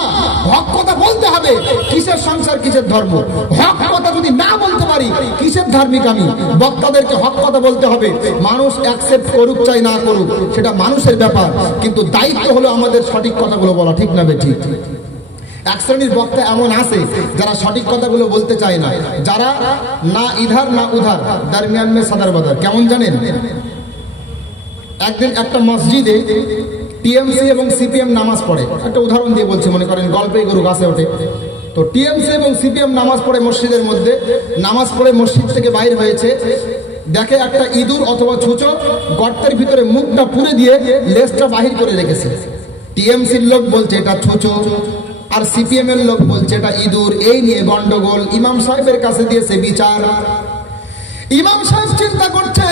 হক কথা বলতে হবে কিসের সংসার কিসের ধর্ম হক কথা যদি না বলতে পারি কিসের ধার্মিক আমি বক্তাদেরকে হক কথা বলতে হবে মানুষ অ্যাকসেপ্ট করুক চাই না করুক সেটা মানুষের ব্যাপার কিন্তু দায়িত্ব হলো আমাদের সঠিক কথাগুলো বলা ঠিক না ঠিক এক শ্রেণীর বক্তা এমন আছে যারা সঠিক কথাগুলো বলতে চায় না যারা না ইধার না উধার দরমিয়ান মে সদর বদর কেমন জানেন একদিন একটা মসজিদে টিএমসি এবং সিপিএম নামাজ পড়ে একটা উদাহরণ দিয়ে বলছি মনে করেন গল্পে গরু গাছে ওঠে তো টিএমসি এবং সিপিএম নামাজ পড়ে মসজিদের মধ্যে নামাজ পড়ে মসজিদ থেকে বাইরে হয়েছে দেখে একটা ইঁদুর অথবা ছুঁচো গর্তের ভিতরে মুখটা পুরে দিয়ে লেজটা বাহির করে রেখেছে টিএমসির লোক বলছে এটা ছুঁচো আর সিপিএম এর লোক বলছে এটা ইঁদুর এই নিয়ে গন্ডগোল ইমাম সাহেবের কাছে দিয়েছে বিচার ইমাম সাহেব চিন্তা করছে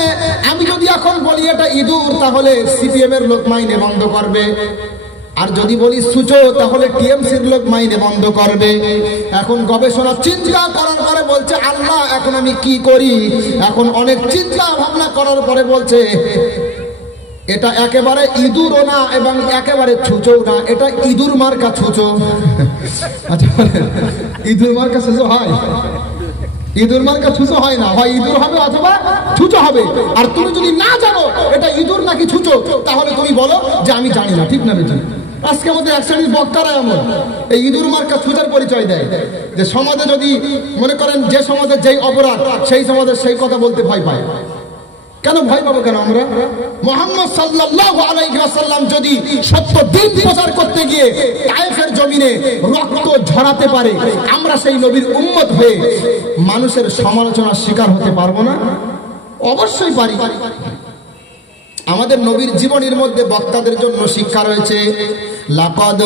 আমি যদি এখন বলি এটা ইঁদুর তাহলে সিপিএম এর লোক মাইনে বন্ধ করবে আর যদি বলি ছুঁচো তাহলে টিএমসির লোক মাইনে বন্ধ করবে এখন গবেষণা চিন্তা করার পরে বলছে আল্লাহ এখন আমি কি করি এখন অনেক চিন্তা ভাবনা করার পরে বলছে এটা একেবারে ইঁদুরও না এবং একেবারে ছুঁচো না এটা ইঁদুর মার্কা ছুঁচো আচ্ছা ইঁদুর মার্কা ছুঁচো হয় ইঁদুর মার্কা ছুঁচো হয় না হয় ইঁদুর হবে অথবা ছুঁচো হবে আর তুমি যদি না জানো এটা ইঁদুর নাকি ছুঁচো তাহলে তুমি বলো যে আমি জানি না ঠিক না বেঠিক আজকে আমাদের এক শ্রেণীর বক্তারা এমন এই ইঁদুর মার্কা ছুঁচোর পরিচয় দেয় যে সমাজে যদি মনে করেন যে সমাজে যেই অপরাধ সেই সমাজে সেই কথা বলতে ভয় পায় কেন ভয় পাবো কেন আমরা মুহাম্মদ সাল্লাল্লাহু আলাইহি ওয়াসাল্লাম যদি সত্য দিন প্রচার করতে গিয়ে তায়েফের জমিনে রক্ত ঝরাতে পারে আমরা সেই নবীর উম্মত হয়ে মানুষের সমালোচনার শিকার হতে পারবো না অবশ্যই পারি আমাদের নবীর জীবনের মধ্যে বক্তাদের জন্য শিক্ষা রয়েছে লাকাদ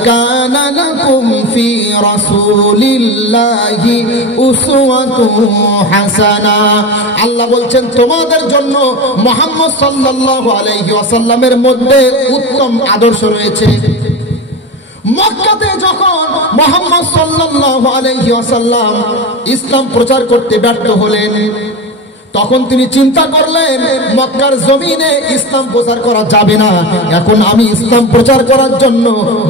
কানা লাকুম ফি রাসূলিল্লাহি উসওয়াতুন হাসানা আল্লাহ বলছেন তোমাদের জন্য মুহাম্মদ সাল্লাল্লাহু আলাইহি ওয়াসাল্লামের মধ্যে উত্তম আদর্শ রয়েছে মক্কাতে যখন মুহাম্মদ সাল্লাল্লাহু আলাইহি ওয়াসাল্লাম ইসলাম প্রচার করতে ব্যর্থ হলেন তখন তিনি চিন্তা করলেন মক্কার জমিনে ইসলাম প্রচার করা যাবে না এখন আমি ইসলাম প্রচার করার জন্য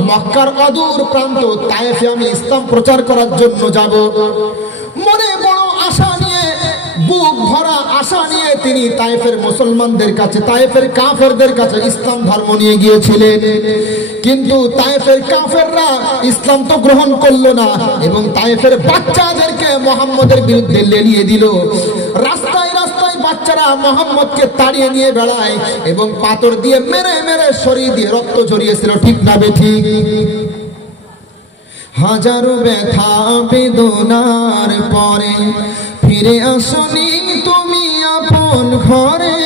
মক্কার অদূর প্রান্ত তায়েফে আমি ইসলাম প্রচার করার জন্য যাব মনে বড় আশা নিয়ে বুক ভরা আশা নিয়ে তিনি তায়েফের মুসলমানদের কাছে তায়েফের কাফেরদের কাছে ইসলাম ধর্ম নিয়ে গিয়েছিলেন কিন্তু তায়েফের কাফেররা ইসলাম তো গ্রহণ করলো না এবং তায়েফের বাচ্চাদেরকে মুহাম্মদের বিরুদ্ধে লেলিয়ে দিল রাস্তায় রাস্তায় বাচ্চারা মোহাম্মদকে তাড়িয়ে নিয়ে বেড়ায় এবং পাথর দিয়ে মেরে মেরে শরীর দিয়ে রক্ত ঝরিয়েছিল, ঠিক না বেঠিক? হাজারো ব্যথা বেদনার পরে ফিরে আসনি তুমি আপন ঘরে,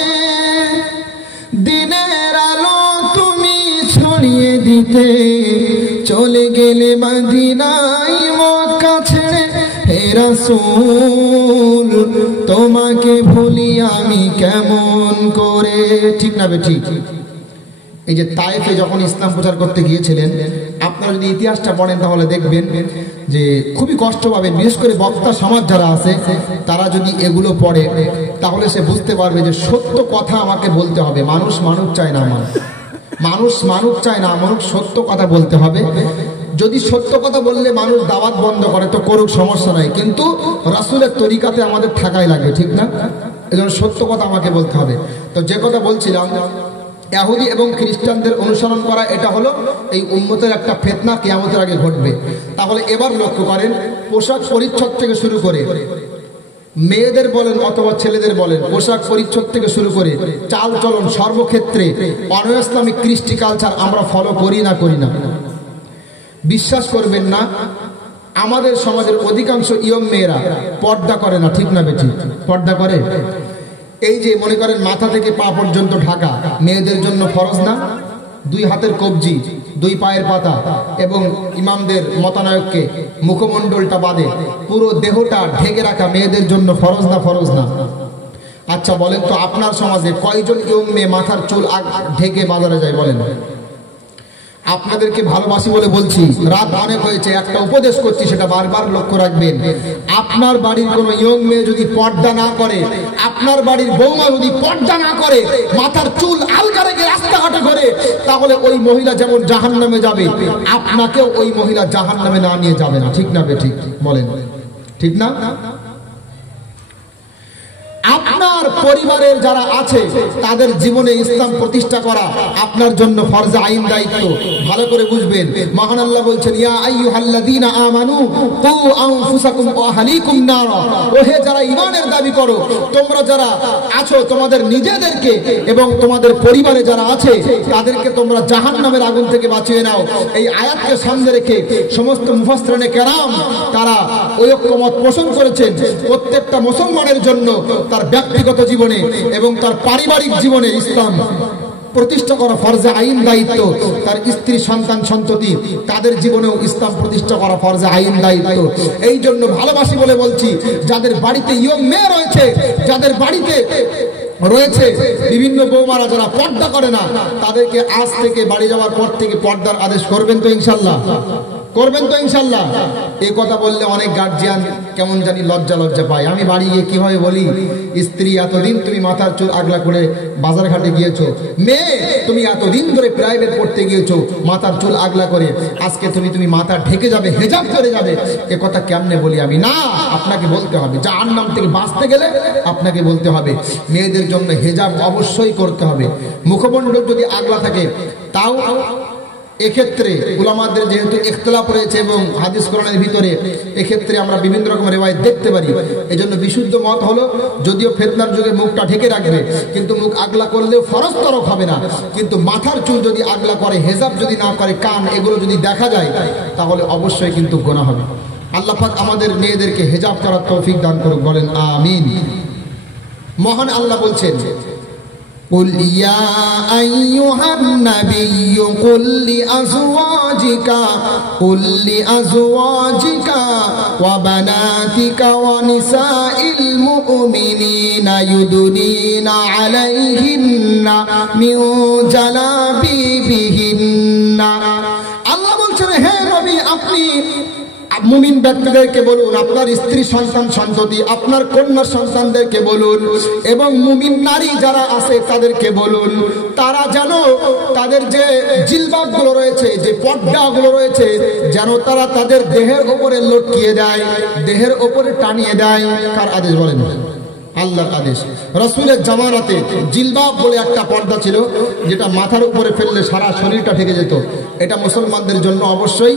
দিনের আলো তুমি ছড়িয়ে দিতে চলে গেলে মদিনায় মক্কা ছেড়ে। হে রাসূল তোমাকে ভুলি আমি কেমন করে, ঠিক না বেঠিক? এই যে তায়েফে যখন ইসলাম প্রচার করতে গিয়েছিলেন, আপনারা যদি ইতিহাসটা পড়েন তাহলে দেখবেন যে খুবই কষ্ট পাবেন। বিশেষ করে বক্তা সমাজ যারা আছে তারা যদি এগুলো পড়ে তাহলে সে বুঝতে পারবে যে সত্য কথা আমাকে বলতে হবে। মানুষ চায় না, মানুষ চায় না, মানুষ সত্য কথা বলতে হবে। যদি সত্য কথা বললে মানুষ দাওয়াত বন্ধ করে তো করুক, সমস্যা নাই, কিন্তু রাসূলের তরিকাতে আমাদের থাকাই লাগবে, ঠিক না? এজন্য সত্য কথা আমাকে বলতে হবে। তো যে কথা বলছিলাম, ইহুদি এবং খ্রিস্টানদের অনুসরণ করা এটা হলো এই উম্মতের একটা ফিতনা, কিয়ামতের আগে ঘটবে। তাহলে এবার লক্ষ্য করেন, পোশাক পরিচ্ছদ থেকে শুরু করে মেয়েদের বলেন অথবা ছেলেদের বলেন, পোশাক পরিচ্ছদ থেকে শুরু করে চাল চলন সর্বক্ষেত্রে অনইসলামিক কৃষ্টি কালচার আমরা ফলো করি না? বিশ্বাস করবেন না, আমাদের সমাজের অধিকাংশ ইয়ং মেয়েরা পর্দা করে না, ঠিক না বেঠিক? পর্দা করে। এই যে মনে করেন মাথা থেকে পা পর্যন্ত ঢাকা মেয়েদের জন্য ফরজ না? 2 হাতের কবজি, 2 পায়ের পাতা এবং ইমামদের মতানয়ককে মুখমণ্ডলটা বাদে পুরো দেহটা ঢেকে রাখা মেয়েদের জন্য ফরজ না? আচ্ছা বলেন তো, আপনার সমাজে কয়জন ইয়ং মেয়ে মাথার চুল ঢেকে বাজারে যায় বলেন? আপনাদেরকে ভালোবাসি বলে বলছি, রাত অনেক হয়েছে, একটা উপদেশ করছি, সেটা বারবার লক্ষ্য রাখবেন। আপনার বাড়ির কোনো ইয়ং মেয়ে যদি পর্দা না করে, আপনার বাড়ির বৌমা যদি পর্দা না করে, মাথার চুল আলগা রেখে রাস্তাঘাটে ঘোরে, তাহলে ওই মহিলা যেমন জাহান্নামে যাবে, আপনাকেও ওই মহিলা জাহান্নামে না নিয়ে যাবে না, ঠিক না বেঠিক? বলেন ঠিক না? আপনার পরিবারের যারা আছে তাদের জীবনে ইসলাম প্রতিষ্ঠা করা আপনার জন্য ফরজে আইন, দায়িত্ব। ভালো করে বুঝবেন, মহান আল্লাহ বলছেন, ইয়া আইয়ুহাল্লাযীনা আমানু কু আনফুসাকুম ওয়া আহলিকুম নারা। ওহে যারা ঈমানের দাবি করো, তোমরা যারা আছো তোমাদের নিজেদেরকে এবং তোমাদের পরিবারে যারা আছে তাদেরকে তোমরা জাহান্নামের আগুন থেকে বাঁচিয়ে নাও। এই আয়াতকে সামনে রেখে সমস্ত মুফাসসিরিনে কেরাম তারা ঐক্যমত পোষণ করেছেন, প্রত্যেকটা মুসলমানের জন্য তার ব্যক্তিগত জীবনে এবং তার পারিবারিক জীবনে ইসলাম প্রতিষ্ঠা করা ফরজে আইন, দায়িত্ব। তার স্ত্রী, সন্তান, সন্ততি তাদের জীবনেও ইসলাম প্রতিষ্ঠা করা ফরজে আইন, দায়িত্ব। এই জন্য ভালোবাসি বলে বলছি, যাদের বাড়িতে ইয়ং মেয়ে রয়েছে, যাদের বাড়িতে রয়েছে বিভিন্ন বৌমারা যারা পর্দা করে না, তাদেরকে আজ থেকে বাড়ি যাওয়ার পর থেকে পর্দার আদেশ করবেন তো ইনশাল্লাহ? করবেন তো ইনশাল্লাহ? এই কথা বললে অনেক গার্জিয়ান কেমন জানি লজ্জা পায়। আমি বাড়ি গিয়ে কিভাবে বলি, স্ত্রী এতদিন তুমি মাথার চুল আগলা করে বাজার ঘাটে গিয়েছো, মেয়ে তুমি এতদিন ধরে প্রাইভেট পড়তে গিয়েছো মাথার চুল আগলা করে, আজকে তুমি মাথা ঢেকে যাবে, হেজাব করে যাবে, এ কথা কেমনে বলি আমি? না, আপনাকে বলতে হবে। জাহান্নাম থেকে বাঁচতে গেলে আপনাকে বলতে হবে মেয়েদের জন্য হেজাব অবশ্যই করতে হবে। মুখমণ্ডল যদি আগলা থাকে তাও এক্ষেত্রে উলামাদের যেহেতু ইখতিলাফ রয়েছে এবং হাদিস কোরআনের ভিতরে, এক্ষেত্রে আমরা বিভিন্ন রকম রিওয়ায়াত দেখতে পারি। এজন্য বিশুদ্ধ মত হলো, যদিও ফিতনার যুগে মুখটা ঢেকে রাখবে, কিন্তু মুখ আগলা করলেও ফরজ তরক হবে না। কিন্তু মাথার চুল যদি আগলা করে, হেজাব যদি না করে, কান এগুলো যদি দেখা যায়, তাহলে অবশ্যই কিন্তু গুনাহ হবে। আল্লাহ পাক আমাদের মেয়েদেরকে হেজাব করার তৌফিক দান করুক, বলেন আমিন। মহান আল্লাহ বলছেন, قل يا أيها النبي قل لأزواجك وبناتك ونساء المؤمنين يدنين عليهن من جلابيبهن। আল্লাহ বলছেন, হে নবী, আপনি মুমিন ব্যক্তিদেরকে বলুন, আপনার স্ত্রী, সন্তান, সন্ততি, আপনার কন্যা সন্তানদেরকে বলুন, এবং মুমিন নারী যারা আছে তাদেরকে বলুন, তারা যেন তাদের যে জিলবাবগুলো রয়েছে, যে পর্দাগুলো রয়েছে, যেন তারা তাদের দেহের ওপরে লটকিয়ে দেয়, দেহের ওপরে টানিয়ে দেয়। কার আদেশ বলেন? আল্লাহর আদেশ। রাসূলের জামানাতে জিলবাব বলে একটা পর্দা ছিল, যেটা মাথার উপরে ফেললে সারা শরীরটা ঢেকে যেত। এটা মুসলমানদের জন্য অবশ্যই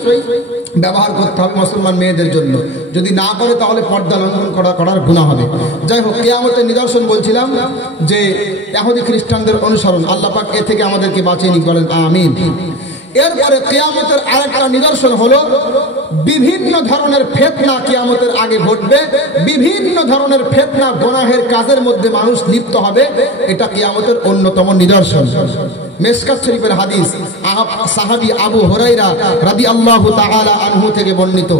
ব্যবহার করতে হবে মুসলমান মেয়েদের জন্য। যদি না করে তাহলে পর্দা লঙ্ঘন করার গুনাহ হবে। যাই হোক, কিয়ামতের নিদর্শন বলছিলাম যে ইহুদি খ্রিস্টানদের অনুসরণ, আল্লাহ পাক এ থেকে আমাদেরকে বাঁচিয়ে নিক, বলেন আমিন। এরপরে কিয়ামতের আরেকটা নিদর্শন হলো বিভিন্ন ধরনের ফিতনা কিয়ামতের আগে ঘটবে। বিভিন্ন ধরনের ফিতনা, গুনাহের কাজের মধ্যে মানুষ লিপ্ত হবে, এটা কিয়ামতের অন্যতম নিদর্শন। মিশকাত শরীফের হাদিস, সাহাবী আবু হুরায়রা রাদিয়াল্লাহু তাআলা আনহু থেকে বর্ণিত।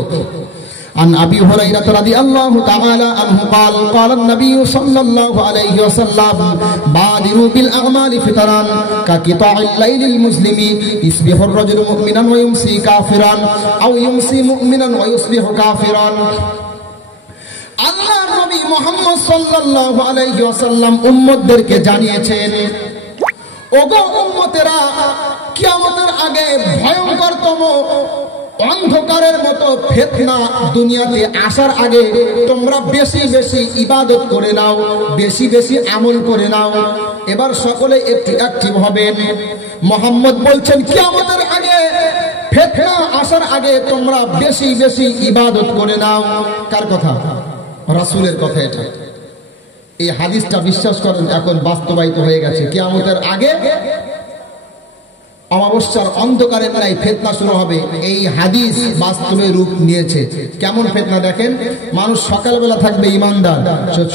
عن أبي هريرة رضي الله تعالى عنه قال قال النبي صلى الله عليه وسلم بادروا بالأعمال فترا كقطاع الليل المسلم يصبح الرجل مؤمنا ويمسي كافرا أو يمسي مؤمنا ويصبح كافرا। আল্লাহর নবী মুহাম্মদ সাল্লাল্লাহু আলাইহি ওয়াসাল্লাম উম্মতদেরকে জানিয়েছেন, ওগো উম্মতেরা, কিয়ামতের আগে ভয়ঙ্করতম অন্ধকারের মতো ফিতনা দুনিয়াতে আসার আগে তোমরা বেশি বেশি ইবাদত করে নাও, বেশি বেশি আমল করে নাও। এবার সকলে একটু অ্যাক্টিভ হবেন। মুহাম্মদ বলছেন কিয়ামতের আগে, ফিতনা আসার আগে তোমরা বেশি বেশি ইবাদত করে নাও। কার কথা? রাসূলের কথা। এটা এই হাদিসটা বিশ্বাস করেন এখন বাস্তবায়িত হয়ে গেছে। কিয়ামতের আগে অমাবস্যার অন্ধকারের ন্যায় ফিতনা শুরু হবে। এই হাদিস বাস্তবে রূপ নিয়েছে। কেমন ফিতনা দেখেন, মানুষ সকালবেলা থাকবে ইমানদার,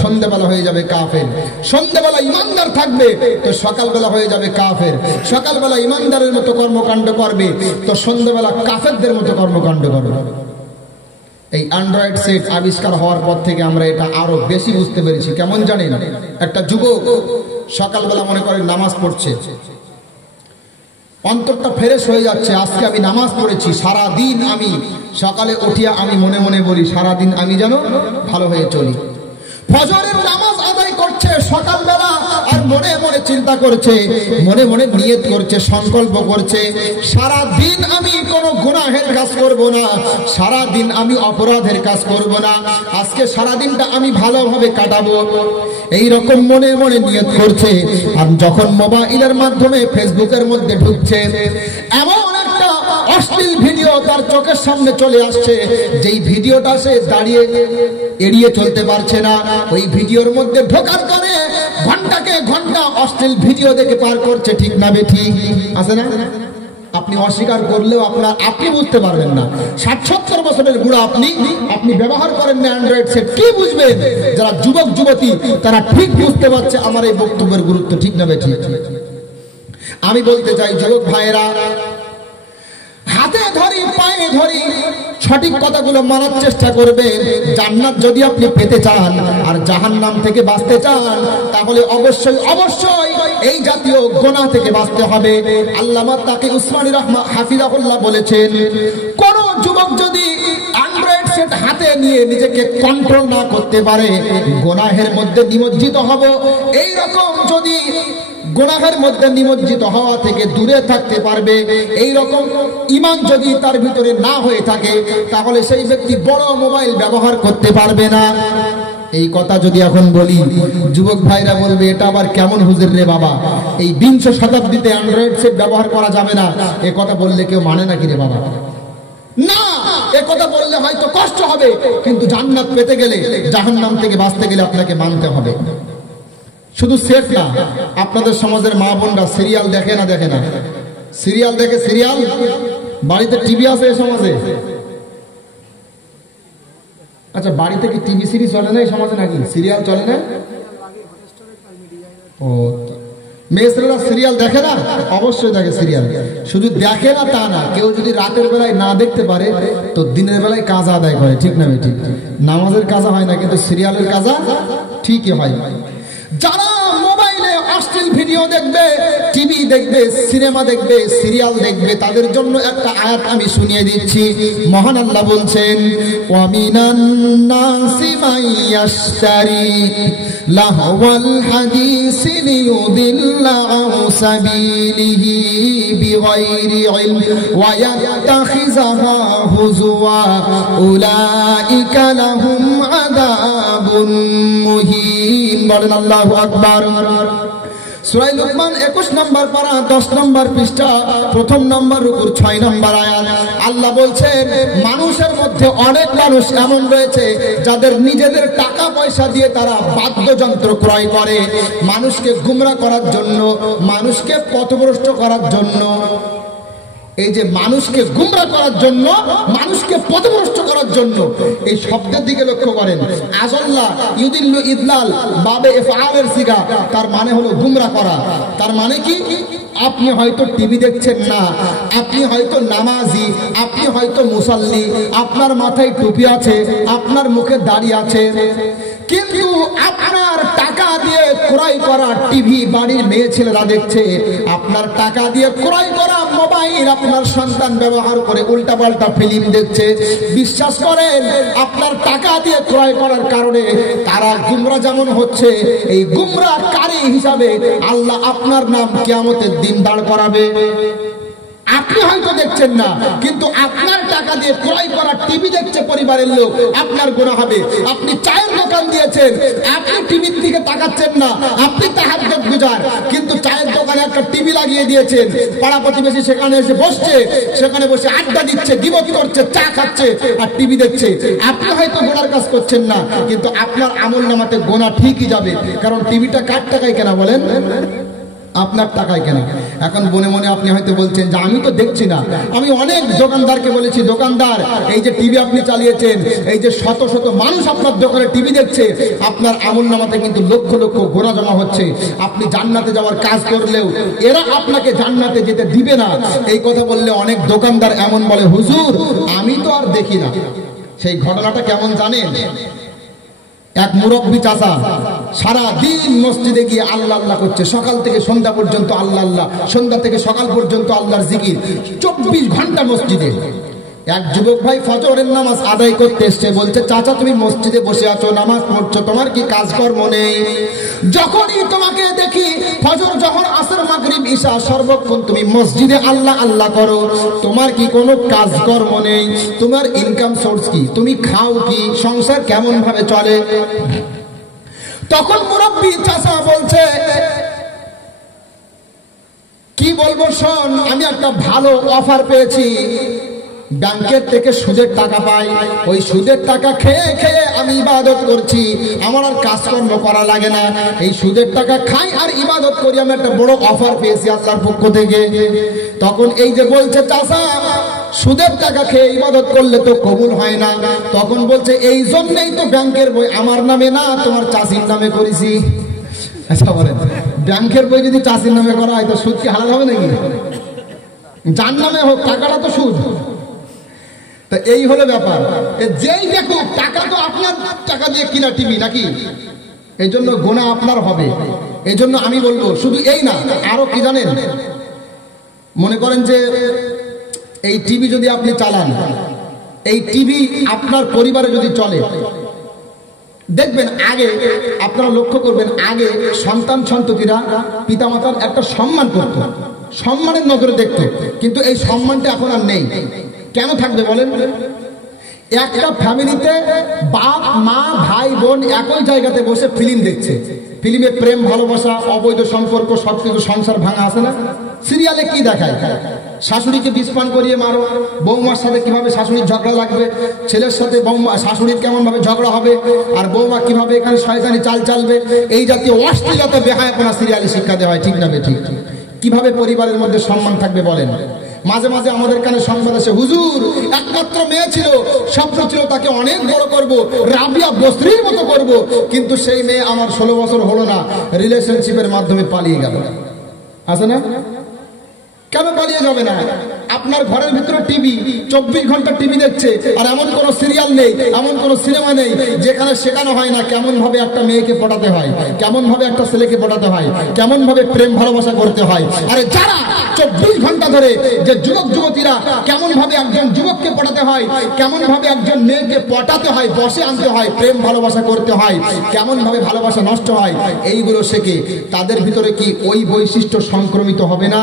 সন্ধ্যাবেলা হয়ে যাবে কাফের। সন্ধ্যাবেলা ইমানদার থাকবে তো সকালবেলা হয়ে যাবে কাফের। সকালবেলা ইমানদারের মতো কর্মকাণ্ড করবে তো সন্ধ্যাবেলা কাফেরদের মতো কর্মকাণ্ড করবে। এই অ্যান্ড্রয়েড সেট আবিষ্কার হওয়ার পর থেকে আমরা এটা আরো বেশি বুঝতে পেরেছি। কেমন জানেন, একটা যুবক সকালবেলা মনে করেন নামাজ পড়ছে, অন্তরটা ফ্রেশ হয়ে যাচ্ছে, আজকে আমি নামাজ পড়েছি, সারা দিন আমি সকালে উঠিয়া আমি মনে মনে বলি সারা দিন আমি যেন ভালো হয়ে চলি। ফজরের নামাজ আদায় করছে সকালবেলা, আর মনে মনে চিন্তা করছে, মনে মনে নিয়ত করছে, সংকল্প করছে, সারা দিন আমি কোনো গুনাহের কাজ করব না, সারা দিন আমি অপরাধের কাজ করব না, আজকে সারা দিনটা আমি ভালোভাবে কাটাবো। এই রকম মনে মনে নিয়ত করছে। আর যখন মোবাইলের মাধ্যমে ফেসবুকের মধ্যে ঢুকছে, এমন একটা অশ্লীল ভিডিও তার চোখের সামনে চলে আসছে, যেই ভিডিওটা সে দাঁড়িয়ে এড়িয়ে চলতে পারছে না। ওই ভিডিওর মধ্যে ঢোকার কারণে ঘন্টাকে ঘন্টা অশ্লীল ভিডিও দেখে পার করছে। ঠিক না বেঠিক? আছে না? আপনি অস্বীকার করলেও আপনি বুঝতে পারবেন না। ৬০-৭০ বছরের বুড়া আপনি ব্যবহার করেন না অ্যান্ড্রয়েড সেট, কি বুঝবেন? যারা যুবক যুবতী তারা ঠিক বুঝতে পারছে আমার এই বক্তব্যের গুরুত্ব। ঠিক না বেঠিক? আমি বলতে চাই যুবক ভাইয়েরা, হাতে ধরি পায়ে ধরি সঠিক কথাগুলো মানার চেষ্টা করবে। জান্নাত যদি আপনি পেতে চান আর জাহান্নাম থেকে বাঁচতে চান, তাহলে অবশ্যই অবশ্যই এই জাতীয় গুনাহ থেকে বাঁচতে হবে। আল্লামা তাকি উসমানী হাফিজাহুল্লাহ বলেছেন, কোন যুবক যদি অ্যান্ড্রয়েড সেট হাতে নিয়ে নিজেকে কন্ট্রোল না করতে পারে, গুনাহের মধ্যে নিমজ্জিত হব। এই রকম যদি গুনাহের মধ্যে নিমজ্জিত হওয়া থেকে দূরে থাকতে পারবে, এই রকম ঈমান যদি তার ভিতরে না হয়ে থাকে, তাহলে সেই ব্যক্তি বড় মোবাইল ব্যবহার করতে পারবে না। এই কথা যদি এখন বলি, যুবক ভাইরা বলবে এটা আবার কেমন হুজুর রে বাবা, এই ২০ শতাব্দীতে অ্যান্ড্রয়েড সেট ব্যবহার করা যাবে না, এ কথা বললে কেউ মানে নাকি রে বাবা? না, এ কথা বললে হয়তো কষ্ট হবে, কিন্তু জান্নাত পেতে গেলে, জাহান্নাম থেকে বাঁচতে গেলে আপনাকে মানতে হবে। শুধু সেট না, আপনাদের সমাজের মা বোনরা সিরিয়াল দেখে না? দেখে না? সিরিয়াল দেখে। সিরিয়াল বাড়িতে টিভি আছে এই সমাজে? আচ্ছা, বাড়িতে কি টিভি সিরিজ চলে না এই সমাজে নাকি? সিরিয়াল চলে না? ও, মেয়েরা সিরিয়াল দেখে না? অবশ্যই দেখে সিরিয়াল। শুধু দেখে না তা না, কেউ যদি রাতের বেলায় না দেখতে পারে তো দিনের বেলায় কাজা আদায় করে। ঠিক না ঠিক? নামাজের কাজা হয় না, কিন্তু সিরিয়ালের কাজা ঠিকই হয়। যারা মোবাইলে অশ্লীল ভিডিও দেখবে, টিভি দেখবে, সিনেমা দেখবে, সিরিয়াল দেখবে, তাদের জন্য একটা আয়াত আমি শুনিয়ে দিচ্ছি। মহান আল্লাহ বলছেন, ওয়ামিনান নাসি মাইয়াশতারি লাহওয়াল হাদিসি লিয়ুদিল্লা আন সাবিলিহি বিগাইরি ইলম ওয়া ইয়াত্তাখিযাহা হুজুয়া উলাইকা লাহুম আযাবুন মুহিন। বলেন আল্লাহু আকবার। সূরা লুকমান 21 নম্বর পারা 10 নম্বর পৃষ্ঠা প্রথম নম্বর রুকুর 6 নম্বর আয়াত আল্লাহ বলছেন মানুষের মধ্যে অনেক মানুষ এমন রয়েছে যাদের নিজেদের টাকা পয়সা দিয়ে তারা বাদ্যযন্ত্র ক্রয় করে মানুষকে গুমরা করার জন্য, মানুষকে পথভ্রষ্ট করার জন্য। এই যে মানুষকে গুমরা করার জন্য, মানুষকে পথভ্রষ্ট করার জন্য, এই শব্দের দিকে লক্ষ্য করেন। আযাল্লা ইউদিল্লু ইদলাল বাবে ইফআলের সিগা, তার মানে হলো গুমরা করা। তার মানে কি? আপনি হয়তো টিভি দেখছেন না, আপনি হয়তো নামাজি, আপনি হয়তো মুসাল্লি, আপনার মাথায় টুপি আছে, আপনার মুখে দাড়ি আছে, কিন্তু আপনার টাকা দিয়ে ক্রয় করা টিভি বাড়ির মেয়ে ছেলেরা দেখছে, আপনার টাকা দিয়ে ক্রয় করা মোবাইল আপনার সন্তান ব্যবহার করে উল্টাপাল্টা ফিল্ম দেখছে। বিশ্বাস করেন, আপনার টাকা দিয়ে ক্রয় করার কারণে তারা গুমরা যেমন হচ্ছে, এই গুমরাকারী হিসাবে আল্লাহ আপনার নাম কিয়ামতের দিন দাঁড় করাবে। আপনি হয়তো দেখছেন না, কিন্তু আপনার টাকা দিয়ে ক্রয় করা টিভি দেখছে পরিবারের লোক, আপনার গুনাহ হবে। আপনি চায়ের দোকান দিয়েছেন, আপনি টিভির দিকে তাকাচ্ছেন না, আপনি তাহাজ্জুদ গুজার, কিন্তু চায়ের দোকানে একটা টিভি লাগিয়ে দিয়েছেন, পাড়া প্রতিবেশী সেখানে এসে বসছে, সেখানে বসে আড্ডা দিচ্ছে, গীবত করছে, চা খাচ্ছে আর টিভি দেখছে। আপনি হয়তো গুনার কাজ করছেন না, কিন্তু আপনার আমলনামাতে গুনাহ ঠিকই যাবে, কারণ টিভিটা কার টাকায় কেনা বলেন? আপনার টাকায় কেনা। এখন মনে মনে আপনি হয়তো বলছেন যে আমি তো দেখছি না। আমি অনেক দোকানদারকে বলেছি, দোকানদার এই যে টিভি আপনি চালিয়েছেন, এই যে শত শত মানুষ আপনার দোকানে টিভি দেখছে, আপনার আমলনামাতে কিন্তু লক্ষ লক্ষ গোনা জমা হচ্ছে। আপনি জান্নাতে যাওয়ার কাজ করলেও এরা আপনাকে জান্নাতে যেতে দিবে না। এই কথা বললে অনেক দোকানদার এমন বলে, হুজুর আমি তো আর দেখি না। সেই ঘটনাটা কেমন জানেন? এক মুরব্বী চাচা সারা দিন মসজিদে গিয়ে আল্লাহ আল্লাহ করছে, সকাল থেকে সন্ধ্যা পর্যন্ত আল্লাহ আল্লাহ, সন্ধ্যা থেকে সকাল পর্যন্ত আল্লাহর জিকির, 24 ঘন্টা মসজিদে। এক যুবক ভাই ফজরের নামাজ আদায় করতে এসছে, বলছে চাচা তুমি মসজিদে বসে আছো, নামাজ পড়ছো, তোমার কি কাজকর্ম নেই? যখনই তোমাকে দেখি ফজর, যখন আসর, মাগরিব, ঈশা সর্বক্ষণ তুমি মসজিদে আল্লাহ আল্লাহ করো, তোমার কি কোনো কাজকর্ম নেই? তোমার ইনকাম সোর্স কি? তুমি খাও কি? সংসার কেমন ভাবে চলে? তখন মুরব্বী চাচা বলছে, কি বলবো শোন, আমি একটা ভালো অফার পেয়েছি, ব্যাংকের থেকে সুদের টাকা পাই, ওই সুদের টাকা খেয়ে খেয়ে আমি ইবাদত করছি, আমার আর কাজকর্ম করা লাগে না, এই সুদের টাকা খাই আর ইবাদত করি, আমি একটা বড় অফার পেয়েছি আল্লাহর পক্ষ থেকে। তখন এই যে বলছে চাচা সুদের টাকা খেয়ে ইবাদত করলে তো কবুল হয় না, তখন বলছে এই জন্যই তো ব্যাংকের বই আমার নামে না তোমার চাষির নামে করেছি। আচ্ছা বলেন, ব্যাংকের বই যদি চাষির নামে করা হয় তো সুদ কি হালাল হবে নাকি? যার নামে হোক, টাকাটা তো সুদ। তো এই হলো ব্যাপার। যেই দেখো টাকা তো আপনার টাকা দিয়ে কিনা টিভি নাকি, এই জন্য গোনা আপনার হবে। এই জন্য আমি বলবো শুধু এই না, আরো কি জানেন, মনে করেন যে এই টিভি যদি আপনি চালান, এই টিভি আপনার পরিবারে যদি চলে, দেখবেন আগে আপনারা লক্ষ্য করবেন, আগে সন্তান সন্ততিরা পিতামাতার একটা সম্মান করত, সম্মানের নজরে দেখত, কিন্তু এই সম্মানটা এখন আর নেই। কেন থাকবে বলেন? একটা ফ্যামিলিতে বাপ মা ভাই বোন একই জায়গাতে বসে ফিল্ম দেখছে, ফিল্মে প্রেম ভালোবাসা, অবৈধ সম্পর্ক, সবকিছু, সংসার ভাঙা আছে না? সিরিয়ালে কি দেখায়? শাশুড়িকে বিষপান করিয়ে মারো, বৌমার সাথে কিভাবে শাশুড়ির ঝগড়া লাগবে, ছেলের সাথে বৌমা শাশুড়ির কেমন ভাবে ঝগড়া হবে, আর বৌমা কিভাবে এখানে শয়তানি চাল চালবে, এই জাতীয় অশ্লীলতা বেহায়াপনা সিরিয়ালে শিক্ষা দেওয়া হয়, ঠিক না বেঠিক? কিভাবে পরিবারের মধ্যে সম্মান থাকবে বলেন? মাঝে মাঝে আমাদের কানে সংবাদ আসে, হুজুর একমাত্র মেয়ে ছিল, স্বপ্ন ছিল তাকে অনেক বড় করব, রাবিয়া বস্ত্রীর মতো করব, কিন্তু সেই মেয়ে আমার 16 বছর হলো না, রিলেশনশিপের মাধ্যমে পালিয়ে গেল। আছে না? কেন পালিয়ে যাবে না? আপনার ঘরের ভিতরে টিভি, 24 ঘন্টা টিভি দেখছে, আর এমন কোন সিরিয়াল নেই, এমন কোন সিনেমা নেই যেখানে শেখানো হয় না কেমন ভাবে একটা মেয়েকে পটাতে হয়, কেমন ভাবে একটা ছেলেকে পটাতে হয়, কেমন ভাবে প্রেম ভালোবাসা করতে হয়। আরে যারা 24 ঘন্টা ধরে যে যুবক যুবতীরা কেমন ভাবে একজন যুবককে পটাতে হয়, কেমন ভাবে একজন মেয়েকে পটাতে হয়, বসে আনতে হয়, প্রেম ভালোবাসা করতে হয়, কেমন ভাবে ভালোবাসা নষ্ট হয়, এইগুলো শেখে, তাদের ভিতরে কি ওই বৈশিষ্ট্য সংক্রমিত হবে না?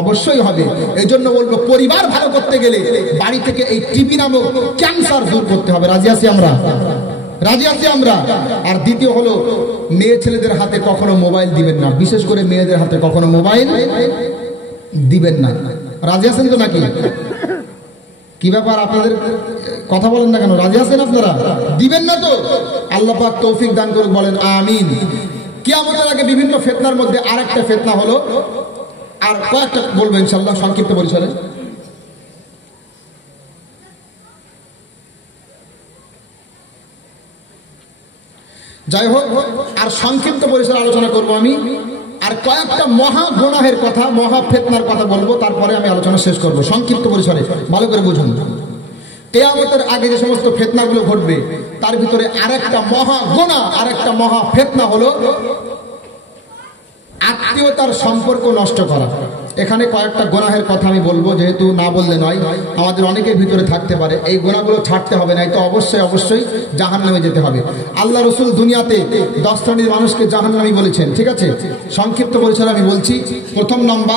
অবশ্যই হবে। এই জন্য বলবো, পরিবার ভালো করতে গেলে বাড়ি থেকে এই টিভি নামক ক্যান্সার দূর করতে হবে। রাজি আছি আমরা? রাজি আছি আমরা। আর দ্বিতীয় হলো মেয়ে ছেলেদের হাতে কখনো মোবাইল দিবেন না, বিশেষ করে মেয়েদের হাতে কখনো মোবাইল দিবেন না। রাজি আছেন তো নাকি? কি ব্যাপার আপনাদের কথা বলেন না কেন? রাজি আছেন আপনারা? দিবেন না তো? আল্লাহ পাক তৌফিক দান করুক, বলেন আমিন। কিয়ামতের আগে বিভিন্ন ফিতনার মধ্যে আরেকটা ফিতনা হলো, আর কয়েকটা বলবো ইনশাআল্লাহ সংক্ষিপ্ত পরিসরে। যাই হোক, আর সংক্ষিপ্ত পরিসরে আলোচনা করব আমি। আর কয়েকটা মহা গুনাহের কথা, মহা ফিতনার কথা বলবো, তারপরে আমি আলোচনা শেষ করব সংক্ষিপ্ত পরিসরে। ভালো করে বুঝুন, কিয়ামতের আগে যে সমস্ত ফিতনাগুলো ঘটবে তার ভিতরে আরেকটা মহা গুনাহ, আরেকটা মহা ফিতনা হলো আত্মীয়তার সম্পর্ক নষ্ট করা। এখানে কয়েকটা গুনাহের কথা আমি বলবো, যেহেতু না বললে নয়, আমাদের অনেকের ভিতরে থাকতে পারে। এই গুনাহগুলো ছাড়তে হবে, না তো অবশ্যই অবশ্যই জাহান্নামে যেতে হবে। আল্লাহ রাসূল দুনিয়াতে 10 শ্রেণীর মানুষকে জাহান্নামী বলেছেন, ঠিক আছে? সংক্ষিপ্ত পরিসরে আমি বলছি। প্রথম নাম্বার,